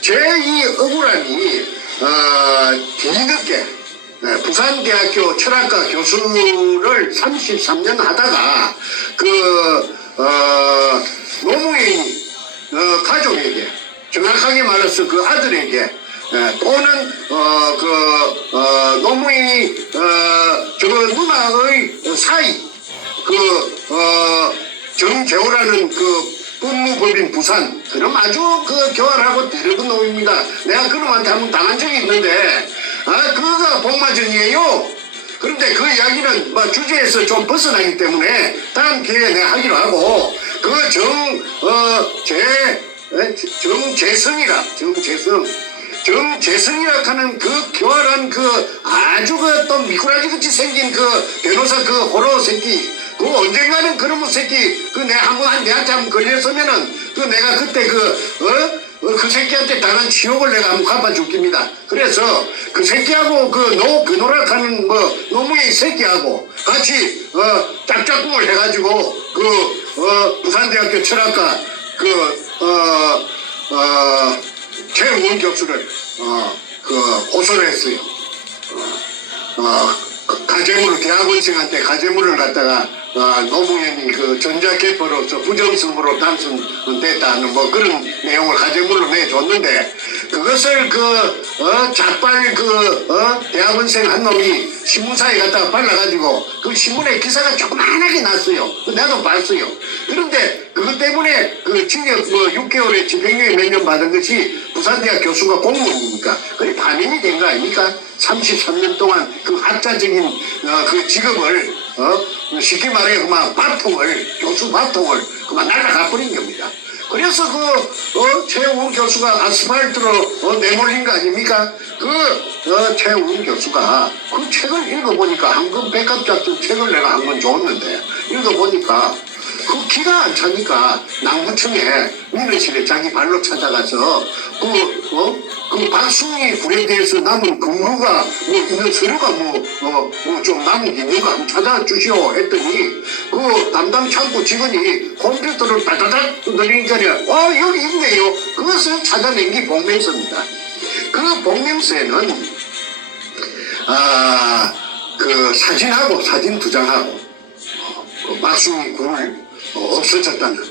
제 이 억울함이 뒤늦게 부산대학교 철학과 교수를 33년 하다가 노무현이 가족에게 정확하게 말해서 그 아들에게 또는 노무현이 누나의 사이 정재호라는 법무법인 부산 그럼 아주 교활하고 대려군 놈입니다. 내가 그놈한테 한번 당한 적이 있는데 그거가 복마전이에요. 그런데 그 이야기는 주제에서 좀 벗어나기 때문에 다음 기회에 내가 하기로 하고 정재성이라 하는 그 교활한 아주 또 미꾸라지 같이 생긴 변호사 호로 새끼 언젠가는 그놈의 새끼 내한테 한번 걸렸으면은 내가 그때 그 새끼한테 당한 치욕을 내가 한번 갚아줄깁니다. 그래서 그 새끼하고 노락하는 노무현 새끼하고 같이 짝짝꿍을 해가지고 부산대학교 철학과 최우원 교수를 고소를 했어요. 가재물을 대학원생한테 가재물을 갖다가 노무현이 전자개표로서 부정승부로 당선됐다는 그런 내용을 가재물로 내줬는데 그것을 자빨 대학원생 한 놈이 신문사에 갖다가 발라가지고 그 신문에 기사가 조그만하게 났어요. 나도 봤어요. 그런데 그것 때문에 징역 6개월에 집행유예 몇 년 받은 것이 부산대학 교수가 공무원이니까 그게 반영이 된 거 아닙니까? 33년 동안 학자적인 직업을 쉽게 말해 교수 밥통을 그만 날아가 버린 겁니다. 그래서 최우훈 교수가 아스팔트로 내몰린 거 아닙니까? 최우훈 교수가 그 책을 읽어보니까 한권 백합작전 책을 내가 한 권 줬는데 읽어보니까 그 기가 안 차니까 남구청에 민원실에 자기 발로 찾아가서 그 박숭이 굴에 대해서 남은 근거가 있는 서류가 좀 남은 게 있는가 한번 찾아주시오 했더니 그 담당 창구 직원이 컴퓨터를 따다닥 두드리니까 여기 있네요. 그것을 찾아낸 게 복명서입니다. 그 복명서에는 그 사진하고 사진 2장하고 박숭이 굴을 없어졌다는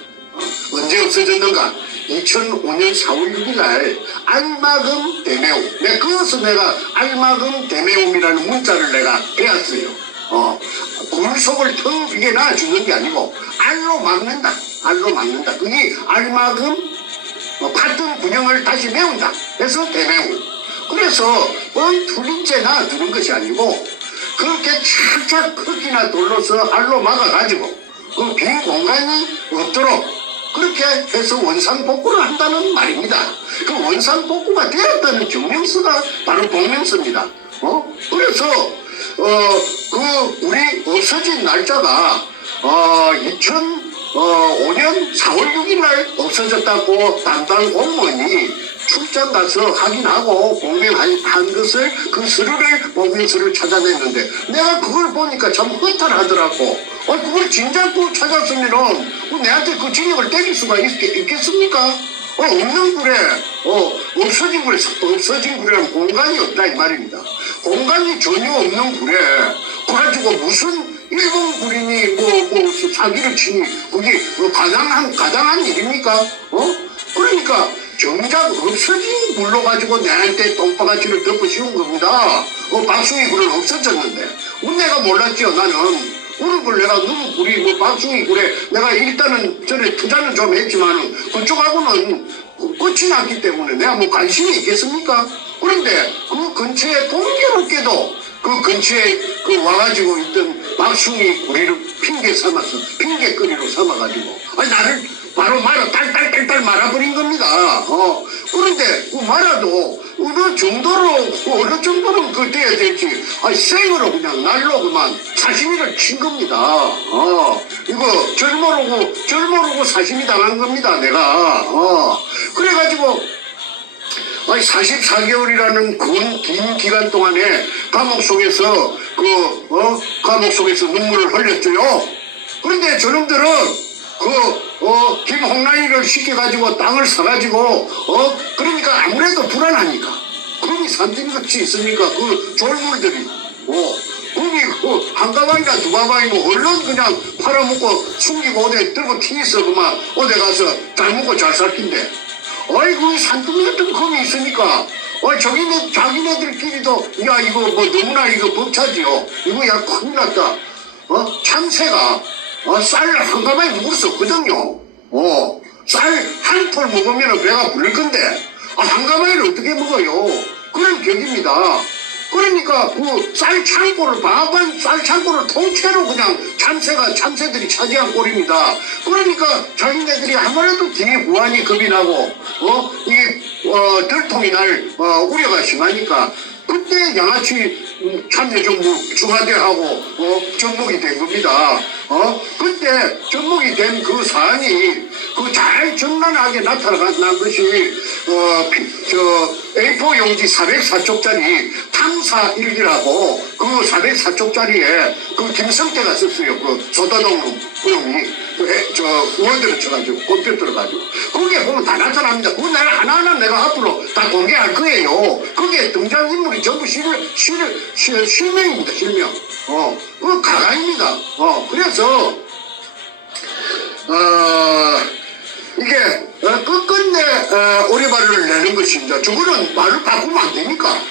언제 없어졌는가? 2005년 4월 6일 날 알마금 대매움 그것을 내가 알마금 대매움이라는 문자를 내가 배웠어요. 굴 속을 텅 비게 놔주는 게 아니고 알로 막는다. 그게 알마금 파튼 분형을 다시 메운다. 그래서 대매움. 그래서 뚫린째 놔두는 것이 아니고 그렇게 착착 흙이나 돌로서 알로 막아가지고 그 빈 공간이 없도록 그렇게 해서 원상복구를 한다는 말입니다. 그 원상복구가 되었다는 증명서가 바로 복명서입니다. 그래서 우리 없어진 날짜가 2005년 4월 6일 날 없어졌다고 담당 공무원이 출장 가서 확인하고 복명한 것을 그 서류를 복명서를 찾아냈는데 내가 그걸 보니까 참 허탈하더라고. 그걸 진작 찾았으면은 내한테 그 징역을 때릴 수가 있겠습니까? 없는 굴에 없어진 굴에는 공간이 없다 이 말입니다. 공간이 전혀 없는 굴에 그래가지고 무슨 일본 군인이 사기를 치니 그게 가당한 일입니까? 그러니까 정작 없어진 굴로 가지고 내한테 똥바가지를 덮어 씌운 겁니다. 박숭이 굴은 없어졌는데 내가 몰랐지요. 나는 그런 걸 내가 너무 굴이 박숭이 굴에 내가 일단은 전에 투자는 좀 했지만은 그쪽하고는 끝이 났기 때문에 내가 관심이 있겠습니까? 그런데 그 근처에 공교롭게도 그 근처에 와가지고 있던 박숭이 굴이를 핑계거리로 삼아가지고 나를 바로 딸딸 말아버린 겁니다. 그런데 말아도 어느 정도로 그 돼야 될지 생으로 그냥 날로 그만 사시미를 친 겁니다. 이거 절모르고 사시미 당한 겁니다. 내가 그래가지고 44개월이라는 긴 기간 동안에 감옥 속에서 눈물을 흘렸죠요. 그런데 저놈들은 김홍란이를 시켜가지고 땅을 사가지고 그러니까 아무래도 불안하니까 금이 산짐같이 있으니까 그 졸물들이 금이 한 가방이나 2가방이면 얼른 그냥 팔아먹고 숨기고 어디 들고 튀어서 그만 어디 가서 잘 먹고 잘 살 텐데 그 산더미 같은 금이 있으니까 자기네들끼리도 야 이거 너무나 이거 벅차지요. 이거 야 큰일 났다. 참새가 쌀 한 가방에 먹을 수 없거든요. 쌀 한 톨 먹으면 배가 부를 건데 한 가방을 어떻게 먹어요? 그런 격입니다. 그러니까 그 쌀 창고를 통째로 그냥 참새들이 차지한 꼴입니다. 그러니까 자기네들이 아무래도 뒤에 무한히 겁이 나고 이게 들통이 날 우려가 심하니까 그때 양아치 참여정부 중화대하고 접목이 된 겁니다. 그때 접목이 된 그 사안이 잘 정난하게 나타난 것이 A4 용지 404쪽짜리 탐사 일기라고 그 404쪽짜리에 그 김성태가 썼어요. 그 소다동 그놈이 의원들을 쳐가지고 컴퓨터를 가지고 거기에 보면 다 나타납니다. 그거 내가 하나하나 내가 앞으로 다 공개할 거예요. 거기에 등장인물이 전부 실명입니다. 실명. 그거 가가입니다. 그래서 이게 끝끝내 오리발을 내는 것입니다. 저거는 말을 바꾸면 안 되니까.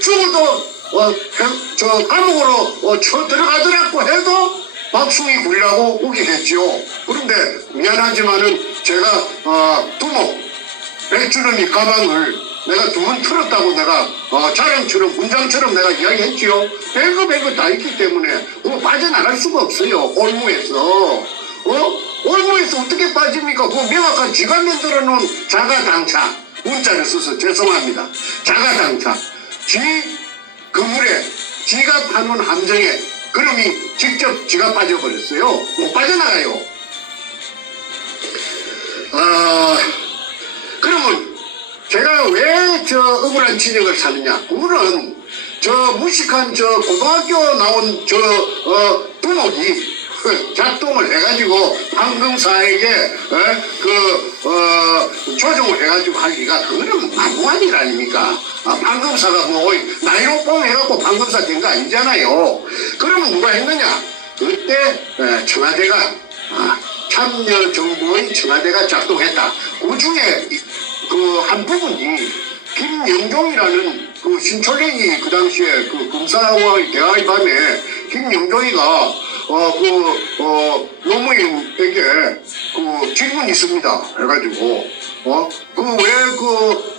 죽어도 감옥으로 들어가더라고 해도 박숭이 굴이라고 우기겠지요. 그런데 미안하지만은 제가 두목 백주름이 가방을 내가 두 번 틀었다고 내가 자랑처럼 문장처럼 내가 이야기했지요. 별거 다 있기 때문에 그거 빠져나갈 수가 없어요. 올무에서 올무에서 어떻게 빠집니까? 그 명확한 지가 만들어 놓은 자가당차 문자를 써서 죄송합니다. 자가당차 지 건물에 지가 파놓은 함정에 그놈이 직접 지가 빠져버렸어요. 못 빠져나가요. 그러면 제가 왜 저 억울한 지적을 사느냐? 그거는 저 무식한 저 고등학교 나온 저 두목이 작동을 해가지고 방금사에게 조정을 해가지고 할 리가 그거는 만무한 일 아닙니까? 방금사가 뭐 나이로 뽕 해갖고 방금사 된 거 아니잖아요. 그러면 누가 했느냐? 그때 청와대가 참여정부의 청와대가 작동했다. 그 중에 그 한 부분이 김영종이라는 그 신촌랭이 그 당시에 그 검사와의 대화의 밤에 김영종이가 노무현에게 그 질문이 있습니다. 해가지고 그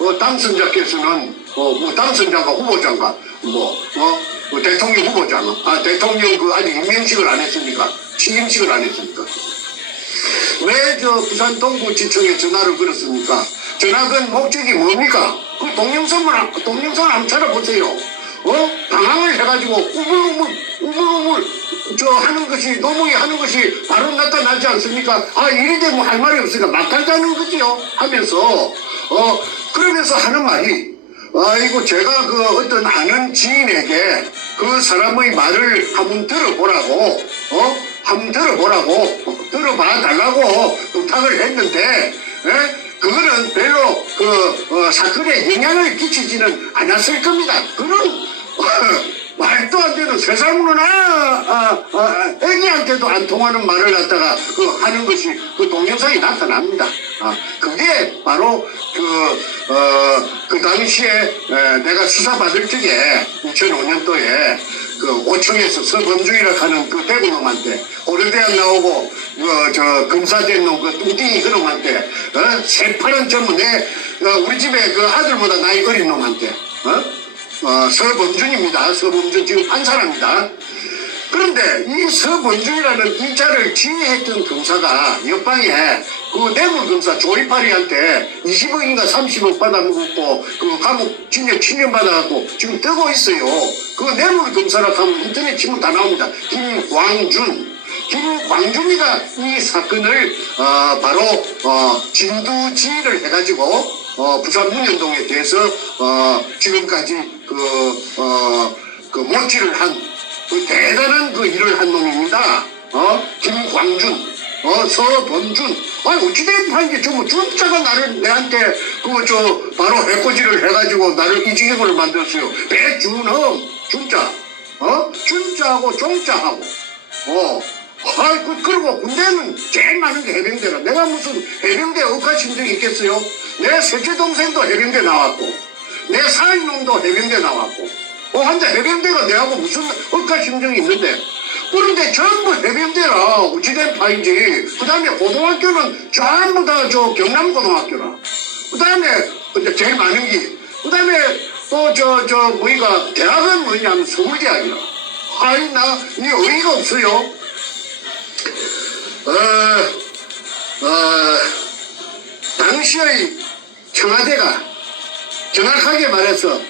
왜 당선자께서는 뭐 당선자가 후보자인가 대통령 후보자가 대통령 그 아직 임명식을 안 했으니까 취임식을 안 했으니까 왜 저 부산 동구지청에 전화를 걸었습니까? 전화 건 목적이 뭡니까? 그 동영상을 한번 찾아보세요. 방황을 해가지고 우물우물 하는 것이 노무이 하는 것이 바로 나타나지 않습니까? 이리 되면 할 말이 없으니까 막달자는 거지요. 하면서 그러면서 하는 말이 이거 제가 그 어떤 아는 지인에게 그 사람의 말을 한번 들어보라고 들어봐 달라고 부탁을 했는데 그거는 별로 사건에 영향을 끼치지는 않았을 겁니다. 그런 말도 안 되는 세상으로나 애기한테도 안 통하는 말을 갖다가 하는 것이 그 동영상이 나타납니다. 그게 바로 그 당시에 내가 수사받을 적에 2005년도에 그 5층에서 서범주의라 하는 그 대구놈한테 고려대학 나오고 저 검사된 놈 그 뚱띵이 그놈한테 새파란 전문에 우리 집에 그 아들보다 나이 어린 놈한테 서범준입니다. 서범준 지금 판사랍니다. 그런데 이 서범준이라는 이자를 지휘했던 검사가 옆방에 그 뇌물검사 조이파리한테 20억인가 30억 받아먹고 그 감옥 징역 7년 받아갖고 지금 뜨고 있어요. 그 뇌물검사라 하면 인터넷 치면 다 나옵니다. 김광준이가 이 사건을 바로 진두지휘를 해가지고 부산 문현동에 대해서 지금까지 그 모치를 한 그 대단한 그 일을 한 놈입니다. 김광준, 서범준. 어찌된 판인지 전부 준자가 나한테 바로 해코지를 해가지고 나를 이 지경으로 만들었어요. 배준흠, 준자. 준자하고 종자하고. 그리고 군대는 제일 많은 게 해병대라. 내가 무슨 해병대 억하심정이 있겠어요? 내 셋째 동생도 해병대 나왔고, 내 사인놈도 해병대 나왔고, 한자 해병대가 내하고 무슨 억하심정이 있는데, 그런데 전부 해병대라. 어찌된 파인지. 그 다음에 고등학교는 전부 다 경남고등학교라. 그 다음에 제일 많은 게, 그 다음에 대학은 뭐냐면 서울대학이라. 이 어이가 없어요. 당시의 청와대가 정확하게 말해서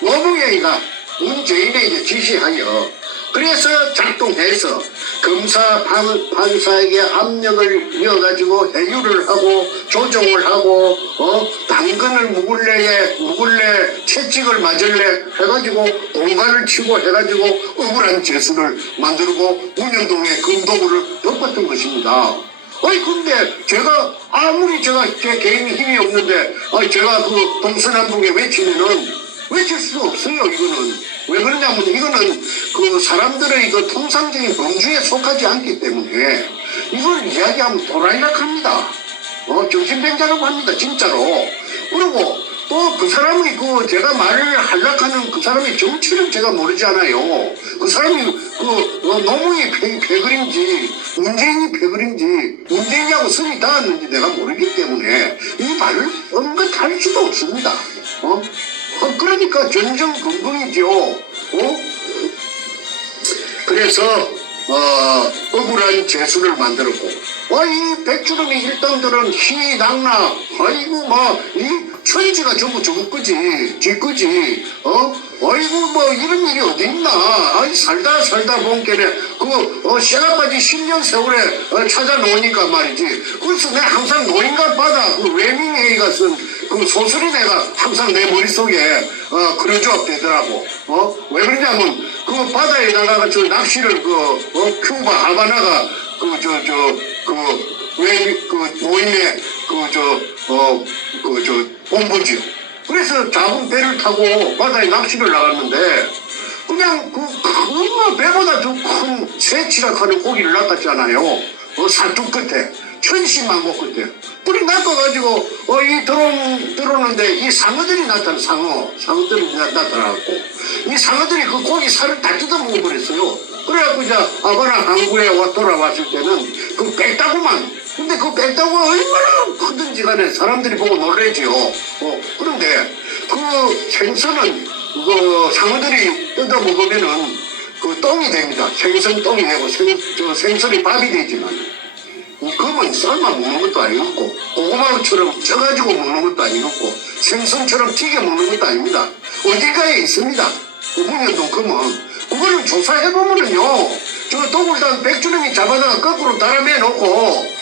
노무현이가 문재인에게 지시하여 그래서 작동해서 검사 판사에게 압력을 이어가지고 해유를 하고 조정을 하고 당근을 묵을래 채찍을 맞을래 해가지고 공간을 치고 해가지고 억울한 재수를 만들고 문현동의 금도구를 덮었던 것입니다. 근데 제가 아무리 제 개인의 힘이 없는데 제가 그 동서남북에 외칠 수 없어요. 이거는 왜 그러냐면 이거는 그 사람들의 그 통상적인 범주에 속하지 않기 때문에 이걸 이야기하면 도라이락합니다. 정신병자라고 합니다. 진짜로. 그리고 또 그 사람이 제가 말을 하려고 하는 그 사람의 정치를 제가 모르잖아요. 그 사람이 노무현이 패거린지 문재인이 패거린지 문재인하고 선이 닿았는지 내가 모르기 때문에 이 말을 언급할 수도 없습니다. 그러니까 전전긍긍이죠. 그래서 억울한 재수를 만들었고 이 백주름이 일당들은 희낙낙 아이고 이 천지가 전부 저거 끄지 지 끄지 아이고 이런 일이 어디 있나 아이 살다 본게네 쇠가까지 10년 세월에 찾아놓으니까 말이지. 그래서 내가 항상 노인과 바다 그 레밍웨이가 쓴 그 소설이 내가 항상 내 머릿속에 그려져 되더라고. 왜 그러냐면 그 바다에 나가가 저 낚시를 큐바 하바나가 모임의 본부지요. 그래서 작은 배를 타고 바다에 낚시를 나갔는데 그냥 큰 배보다 더 큰 새치락하는 고기를 낚았잖아요. 산뚝 끝에 천신만고 끝에. 그래 낚아가지고 들어오는데 이 상어들이 상어들이 나타나갖고 이 상어들이 그 고기 살을 다 뜯어 먹어버렸어요. 그래갖고 이제 아바나 항구에 돌아왔을 때는 그 빽다구만. 근데 그 빽다구가 얼마나 크든지 간에 사람들이 보고 놀래지요. 그런데 그 생선은 그 상어들이 뜯어 먹으면은 그 똥이 됩니다. 생선 똥이 되고 생선이 밥이 되지만 이 검은 삶아 먹는 것도 아니고 고구마처럼 쪄가지고 먹는 것도 아니고 생선처럼 튀겨 먹는 것도 아닙니다. 어딘가에 있습니다. 그 문현동 검은. 그거를 조사해보면은요, 저 도굴단 백주름이 잡아다가 거꾸로 달아매 놓고,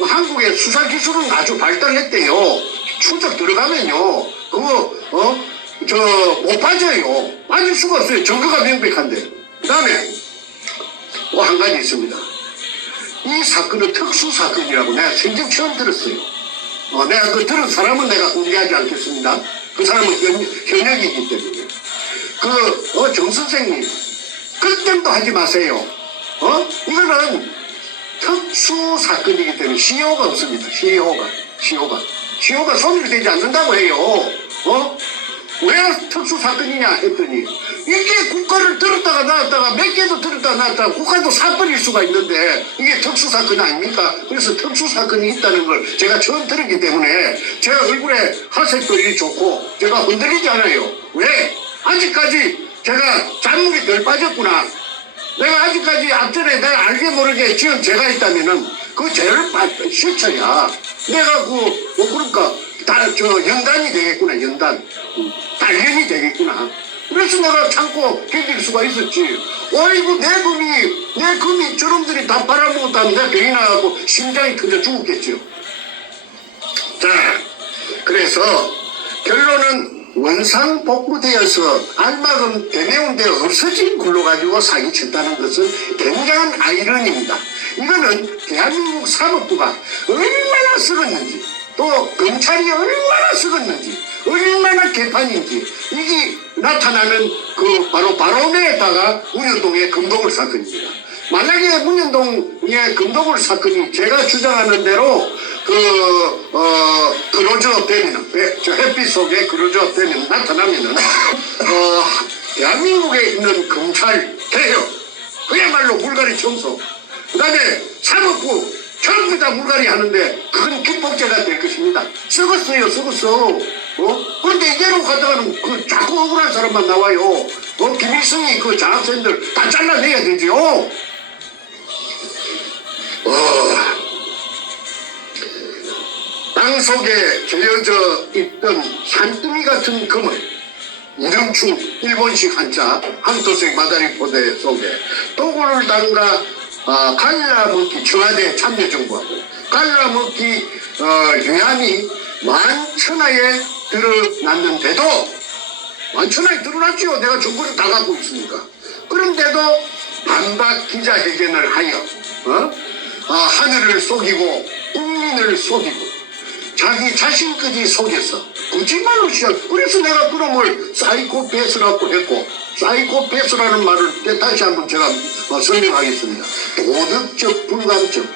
한국의 수사기술은 아주 발달했대요. 추적 들어가면요, 못 빠져요. 빠질 수가 없어요. 증거가 명백한데. 그 다음에, 또 한 가지 있습니다. 이 사건은 특수사건이라고 내가 생전 처음 들었어요. 내가 들은 사람은 내가 공개하지 않겠습니다. 그 사람은 현역이기 때문에. 정 선생님, 걱정도 하지 마세요. 이거는 특수사건이기 때문에 시효가 없습니다. 시효가 소멸이 되지 않는다고 해요. 왜 특수사건이냐 했더니, 이게 국가를 들었다가 놨다가 몇 개도 들었다가 놨다가 국가도 사버릴 수가 있는데, 이게 특수사건이 아닙니까? 그래서 특수사건이 있다는 걸 제가 처음 들었기 때문에, 제 얼굴에 하색도 이리 좋고, 제가 흔들리지 않아요. 왜? 아직까지 제가 잔물이 덜 빠졌구나. 내가 아직까지 앞전에 내가 알게 모르게 지은 죄가 있다면은 그 죄를 실처야. 내가 그러니까 연단이 되겠구나. 단련이 되겠구나. 그래서 내가 참고 견딜 수가 있었지. 어이구 내 금이 저놈들이 다 빨아먹었다면 내가 병이 나가고 심장이 터져 죽었겠죠. 자, 그래서 결론은 원상복구되어서 알만큼 되뇌운데 없어진 걸로 가지고 사기쳤다는 것은 굉장한 아이러니입니다. 이거는 대한민국 사법부가 얼마나 썩었는지 또 검찰이 얼마나 썩었는지 얼마나 개판인지 이게 나타나는 바로 바로메에다가 문현동의 금도굴 사건입니다. 만약에 문현동의 금도굴 사건이 제가 주장하는 대로 클로즈업 되면은, 저 햇빛 속에 클로즈업 되면 나타나면은, 대한민국에 있는 검찰 개혁, 그야말로 물갈이 청소, 그 다음에 사법부, 전부 다 물갈이 하는데 큰 기폭제가 될 것입니다. 썩었어요. 그런데 이대로 가다가는 자꾸 억울한 사람만 나와요. 김일성이 장학생들 다 잘라내야 되죠. 땅속에 개어져 있던 산더미 같은 금을 이름충 일본식 한자 한토색 마다리 포대 속에 도구를 담가 갈라먹기 청와대 참여정부하고 갈라먹기 유한이 만천하에 드러났는데도 만천하에 드러났죠. 내가 정보를 다 갖고 있으니까. 그런데도 반박 기자회견을 하여 하늘을 속이고 국민을 속이고 자기 자신까지 속여서 거짓말로 그래서 내가 그놈을 사이코패스라고 했고 사이코패스라는 말을 다시 한번 제가 설명하겠습니다. 도덕적 불감증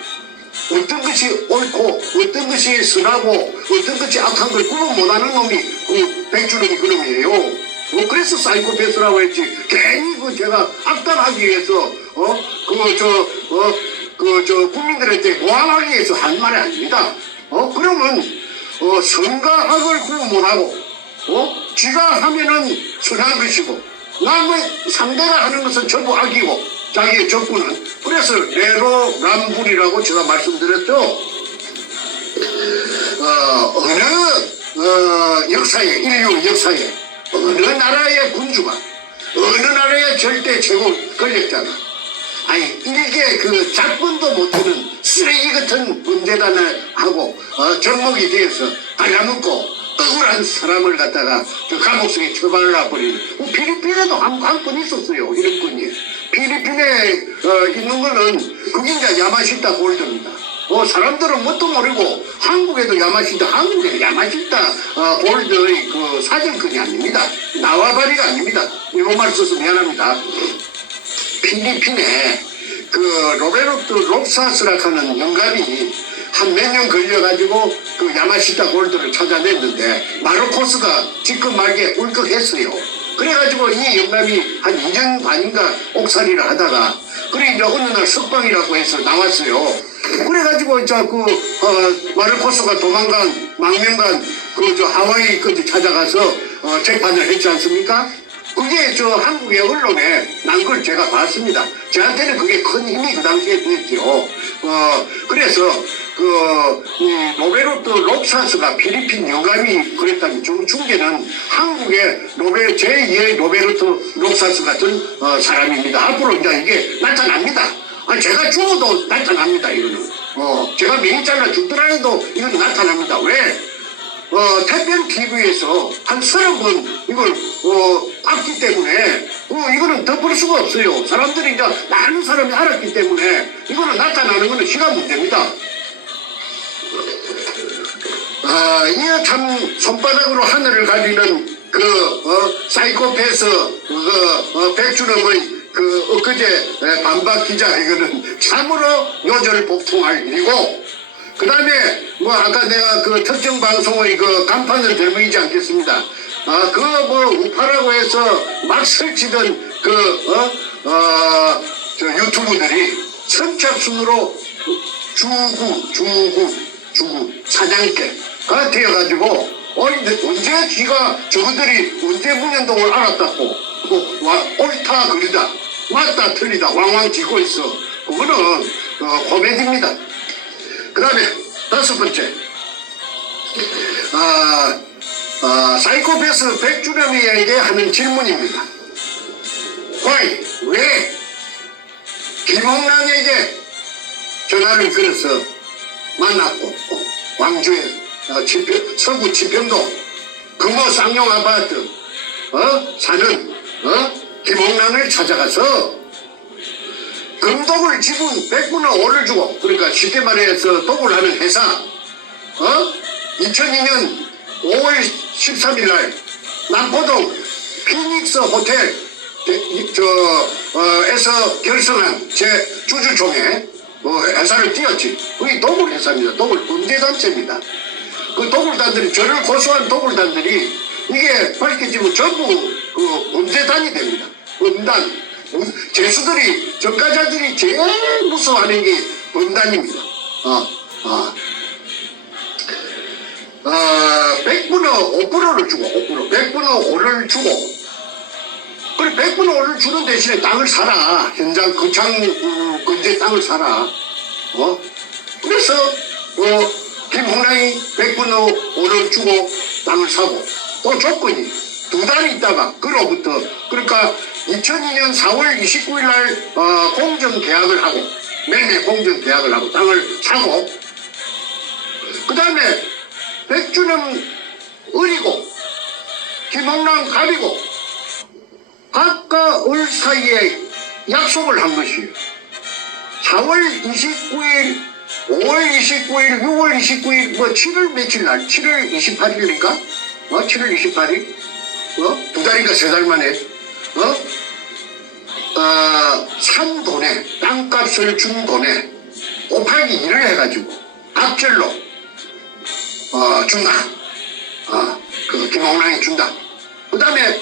어떤 것이 옳고 어떤 것이 선하고 어떤 것이 악한 걸 구분 못하는 놈이 백주름이 그놈이에요. 그래서 사이코패스라고 했지. 괜히 제가 악담하기 위해서, 국민들한테 모함하기 위해서 한 말이 아닙니다. 그러면, 선과 악을 구분 못하고, 지가 하면은 선한 것이고, 남의 상대가 하는 것은 전부 악이고, 자기의 적군은. 그래서 내로남불이라고 제가 말씀드렸죠. 어느 역사에, 인류 역사에, 어느 나라의 군주가, 어느 나라의 절대 최고 권력자가, 아니, 일개 작품도 못하는 쓰레기 같은 문제단을 하고, 접목이 되어서 갈라먹고, 억울한 사람을 갖다가 감옥 속에 처벌을 해버리는. 필리핀에도 한 건 있었어요, 이런 건이. 필리핀에 있는 거는 그게 이제 야마시타 골드입니다. 사람들은 뭣도 모르고 한국에도 야마시타, 한국에 야마시타 골드의 사진권이 아닙니다. 나와바리가 아닙니다. 일본말 써서 미안합니다. 필리핀에 로베르토 롭사스라 하는 영감이 한 몇 년 걸려가지고 야마시타 골드를 찾아냈는데 마르코스가 지금 말기에 울컥했어요. 그래가지고 이 영감이 한 2년 반인가 옥살이를 하다가 그래 이제 어느 날 석방이라고 해서 나왔어요. 그래가지고 이제 마르코스가 도망간 망명간 하와이까지 찾아가서 재판을 했지 않습니까? 그게 한국의 언론에 난 걸 제가 봤습니다. 저한테는 그게 큰 힘이 그 당시에 됐죠. 그래서 로베르토 롭사스가 필리핀 영감이 그랬다면 중계는 한국의 제2의 로베르토 롭사스 같은 사람입니다. 앞으로 이제 이게 나타납니다. 제가 죽어도 나타납니다, 이거는. 제가 명의 잘라 죽더라도 이건 나타납니다. 왜? 태평 TV에서 한 30번 이걸 봤기 때문에 이거는 덮을 수가 없어요. 사람들이 이제 많은 사람이 알았기 때문에 이거는 나타나는 거는 시간 문제입니다. 이게 참 손바닥으로 하늘을 가리는 사이코패스 백준영의 엊그제 반박 기자회견은 참으로 요절을 복통할 일이고, 그 다음에 아까 내가 특정 방송의 간판을 들먹이지 않겠습니다. 우파라고 해서 막 설치던 유튜브들이 선착순으로 주구 사냥개가 되어가지고 언제 저것들이 언제 문현동을 알았다고 옳다 그르다 맞다 틀리다 왕왕 짓고 있어. 그거는 코미디입니다. 그 다음에 5번째, 사이코패스 백주렴이에게 하는 질문입니다. 왜 김홍란에게 전화를 걸어서 만났고, 광주에 서구 치평도 금호 쌍용 아파트 사는 김홍란을 찾아가서 금독을 지분 100분의 5를 주고, 그러니까 쉽게 말해서 독을 하는 회사 2002년 5월 13일 날 남포동 피닉스 호텔 에서 결성한 제 주주총회 회사를 띄웠지. 그게 도굴 회사입니다. 도굴 범죄단체입니다. 그 도굴단들이, 저를 고소한 도굴단들이 이게 밝혀지면 전부 범죄단이 됩니다. 범단. 죄수들이, 전과자들이 제일 무서워하는 게 범단입니다. 100분의 5%를 주고, 100분의 5를 주고, 그래, 100분의 5를 주는 대신에 땅을 사라. 현장 거창 건재 땅을 사라. 그래서, 김홍란이 100분의 5를 주고 땅을 사고, 또 조건이 2달 있다가, 그로부터, 그러니까 2002년 4월 29일 날, 공정계약을 하고, 매매 공정계약을 하고, 땅을 사고, 그 다음에, 백주는 을이고, 김홍란 갑이고, 갑과 을 사이에 약속을 한 것이에요. 4월 29일, 5월 29일, 6월 29일, 7월 며칠 날, 7월 28일인가? 7월 28일? 2달인가 3달 만에, 산 돈에, 땅값을 준 돈에 곱하기 1을 해가지고, 갑절로, 준다. 김홍란이 준다. 그 다음에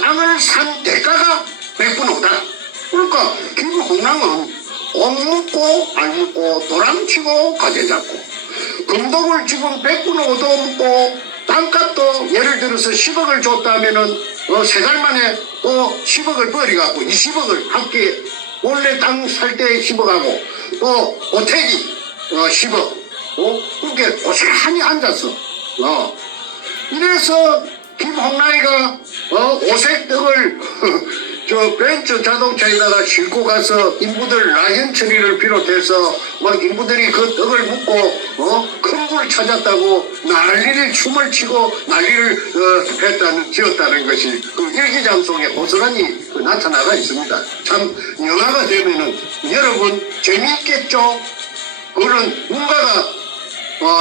땅을 산 대가가 100분 오다. 그러니까 김홍랑은 옷 묻고 안 묻고 도랑치고 가재 잡고 금독을 지금 100분 얻어먹고 땅값도 예를 들어서 10억을 줬다면은 3달 만에 또 10억을 버려갖고 20억을 함께 원래 땅 살 때 10억하고 또 오태기 10억 그렇게 고스란히 앉았어. 이래서 김홍라이가 오색 떡을 저 벤츠 자동차에다가 싣고 가서 인부들 라이언 처리를 비롯해서 막 인부들이 그 떡을 묻고 큰 물 찾았다고 난리를 춤을 추고 난리를 지었다는 것이 그 일기장송에 고스란히 나타나가 있습니다. 참 영화가 되면은 여러분 재미있겠죠? 그런 문가가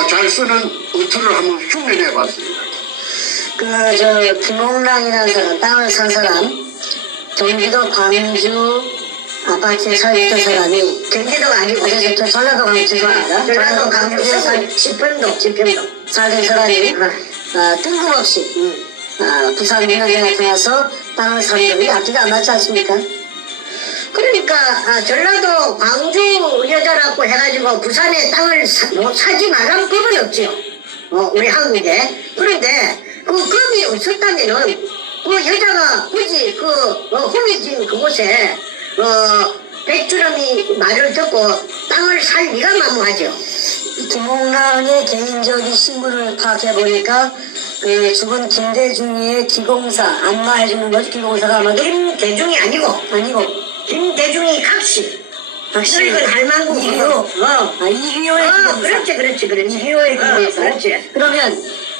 잘 쓰는 어투를 한번 흉내내 봤습니다. 김홍랑이라는 사람, 땅을 산 사람, 경기도 광주 아파트에 살던 사람이, 경기도가 아니고 전라도 광주 죄송합니다. 전라도 강북 지평동 살던 사람이 뜬금없이 부산 민원에 나타나서 땅을 사는 놈이 앞뒤가 안 맞지 않습니까? 그러니까 전라도 광주 여자라고 해가지고 부산에 땅을 사지 말라는 법은 없지요. 우리 한국에. 그런데 그 법이 없었다면은 그 여자가 굳이 그 홍해진 그곳에 백주름이 말을 듣고 땅을 살 리가 만무하죠. 김홍랑의 개인적인 신분을 파악해보니까 그 죽은 김대중이의 기공사, 안마해주는 거죠. 기공사가 아마도 김대중이 아니고 김대중이 각시. 늙은 할망구. 이휘호. 이휘호의 기공사. 그렇지. 이휘호의 기공사. 그렇지. 그러면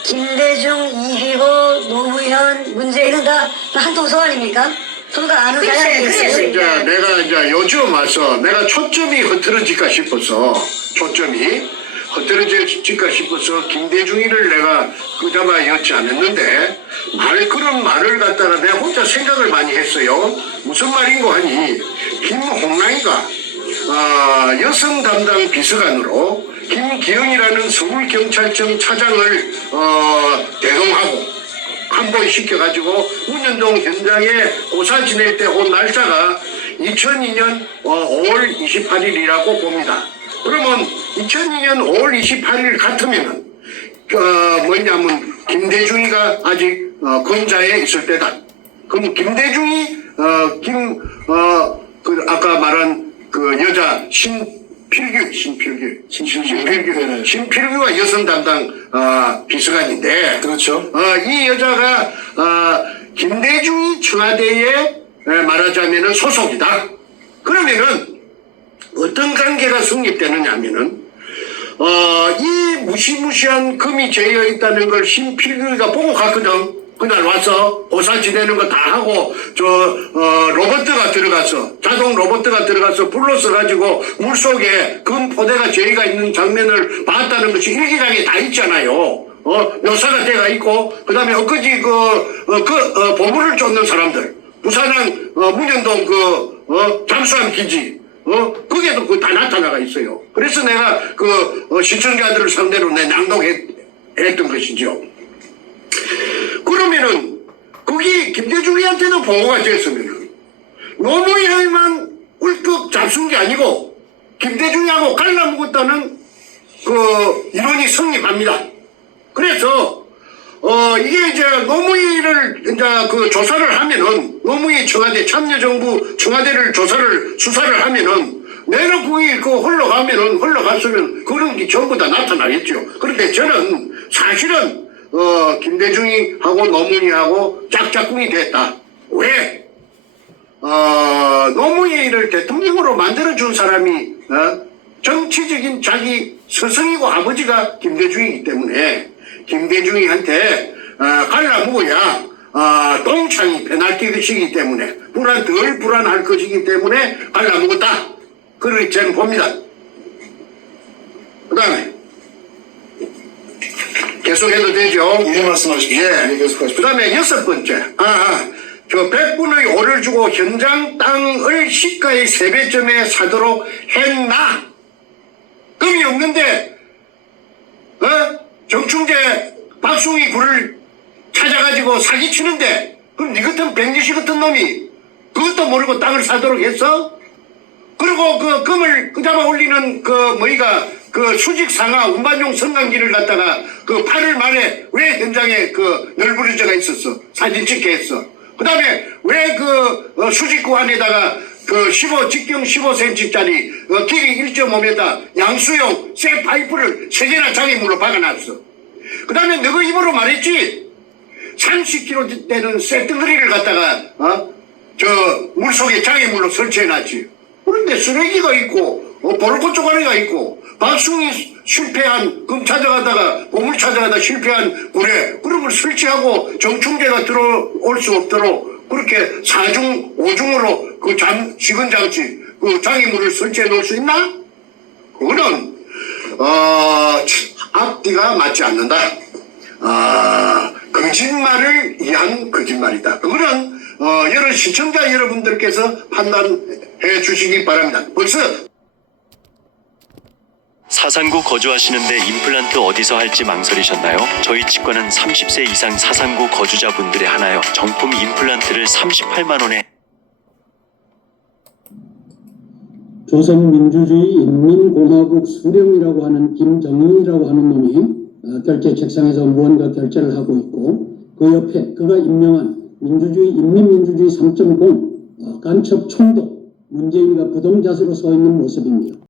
김대중, 이휘호, 노무현, 문재인은 다 한통속 아닙니까? 서로가 아는 사람이 그래. 있어요. 이제 내가 이제 요즘 와서 내가 초점이 흐트러질까 싶어서 김대중이를 내가 그다마 였지 않았는데 그런 말을 갖다가 내가 혼자 생각을 많이 했어요. 무슨 말인고 하니 김홍랑이가 여성 담당 비서관으로 김기영이라는 서울경찰청 차장을 대동하고 한보시켜가지고 운현동 현장에 고사 지낼 때 온 날짜가 2002년 5월 28일이라고 봅니다. 그러면 2002년 5월 28일 같으면은 김대중이가 아직 검자에 있을 때다. 그럼 김대중이 아까 말한 그 여자 신필규가 여성 담당 비서관인데, 그렇죠. 이 여자가 김대중이 청와대에 말하자면은 소속이다. 그러면은 어떤 관계가 성립되느냐면은 이 무시무시한 금이 재여 있다는 걸 신필규가 보고 갔거든. 그날 와서 고사 지내는 거 다 하고 로봇가 들어가서 자동 로봇가 들어가서 불러서 가지고 물속에 금 포대가 재가 있는 장면을 봤다는 것이 일기장에 다 있잖아요. 묘사가 돼가 있고 그다음에 엊그제 보물을 쫓는 사람들 부산항 문현동 잠수함 기지 그게도 다 나타나가 있어요. 그래서 내가 시청자들을 상대로 내 낭독했던 것이죠. 그러면은 거기 김대중이한테도 보고가 됐으면은 노무현만 꿀꺽 잡순 게 아니고 김대중이하고 갈라먹었다는 이론이 성립합니다. 그래서 이게 이제 노무현을 이제 조사를 하면은 노무현 청와대 참여정부 청와대를 수사를 하면은 내가 거기 흘러갔으면 그런 게 전부 다 나타나겠죠. 그런데 저는 사실은 김대중이하고 노무현하고 짝짝꿍이 됐다. 왜? 노무현을 대통령으로 만들어준 사람이 정치적인 자기 스승이고 아버지가 김대중이기 때문에 김대중이한테 갈라먹어야 똥창이 변할 것이기 때문에 덜 불안할 것이기 때문에 갈라먹었다. 그렇게 저는 봅니다. 그 다음에 계속해도 되죠? 예, 말씀하십시오. 예. 계속하십시오. 그 다음에 6번째. 저 100분의 5를 주고 현장 땅을 시가의 3배점에 사도록 했나? 금이 없는데, 정충재 박숭이 굴을 찾아가지고 사기치는데 그럼 니 같은 백리시 같은 놈이 그것도 모르고 땅을 사도록 했어? 그리고 그 금을 끄잡아 올리는 그 뭐이가 그 수직 상하 운반용 성강기를 갖다가 그 8일 만에 왜 현장에 그 널브러져가 있었어? 사진 찍게 했어. 그 다음에 왜 그 수직구 안에다가 그 직경 15cm짜리 길이 1.5m 양수용 쇠 파이프를 3개나 장애물로 박아놨어. 그 다음에 너가 입으로 말했지? 30kg 되는 쇠덩어리를 갖다가 저 물속에 장애물로 설치해놨지. 그런데 쓰레기가 있고 보르코 쪼가리가 있고 박숭이 실패한 금 찾아가다가 보물 찾아가다 실패한 구레 그런 걸 설치하고 정충제가 들어올 수 없도록 그렇게 4중 5중으로 그 식은 장치 그 장애물을 설치해 놓을 수 있나? 그거는 앞뒤가 맞지 않는다. 거짓말을 위한 거짓말이다. 그거는 여러 시청자 여러분들께서 판단해 주시기 바랍니다. 벌써 사상구 거주하시는데 임플란트 어디서 할지 망설이셨나요? 저희 치과는 30세 이상 사상구 거주자분들에 한하여 정품 임플란트를 38만원에 조선민주주의 인민공화국 수령이라고 하는 김정일이라고 하는 놈이 결제 책상에서 무언가 결제를 하고 있고 그 옆에 그가 임명한 민주주의 인민민주주의 3.0 간첩 총독 문재인과 부동자세로 서 있는 모습입니다.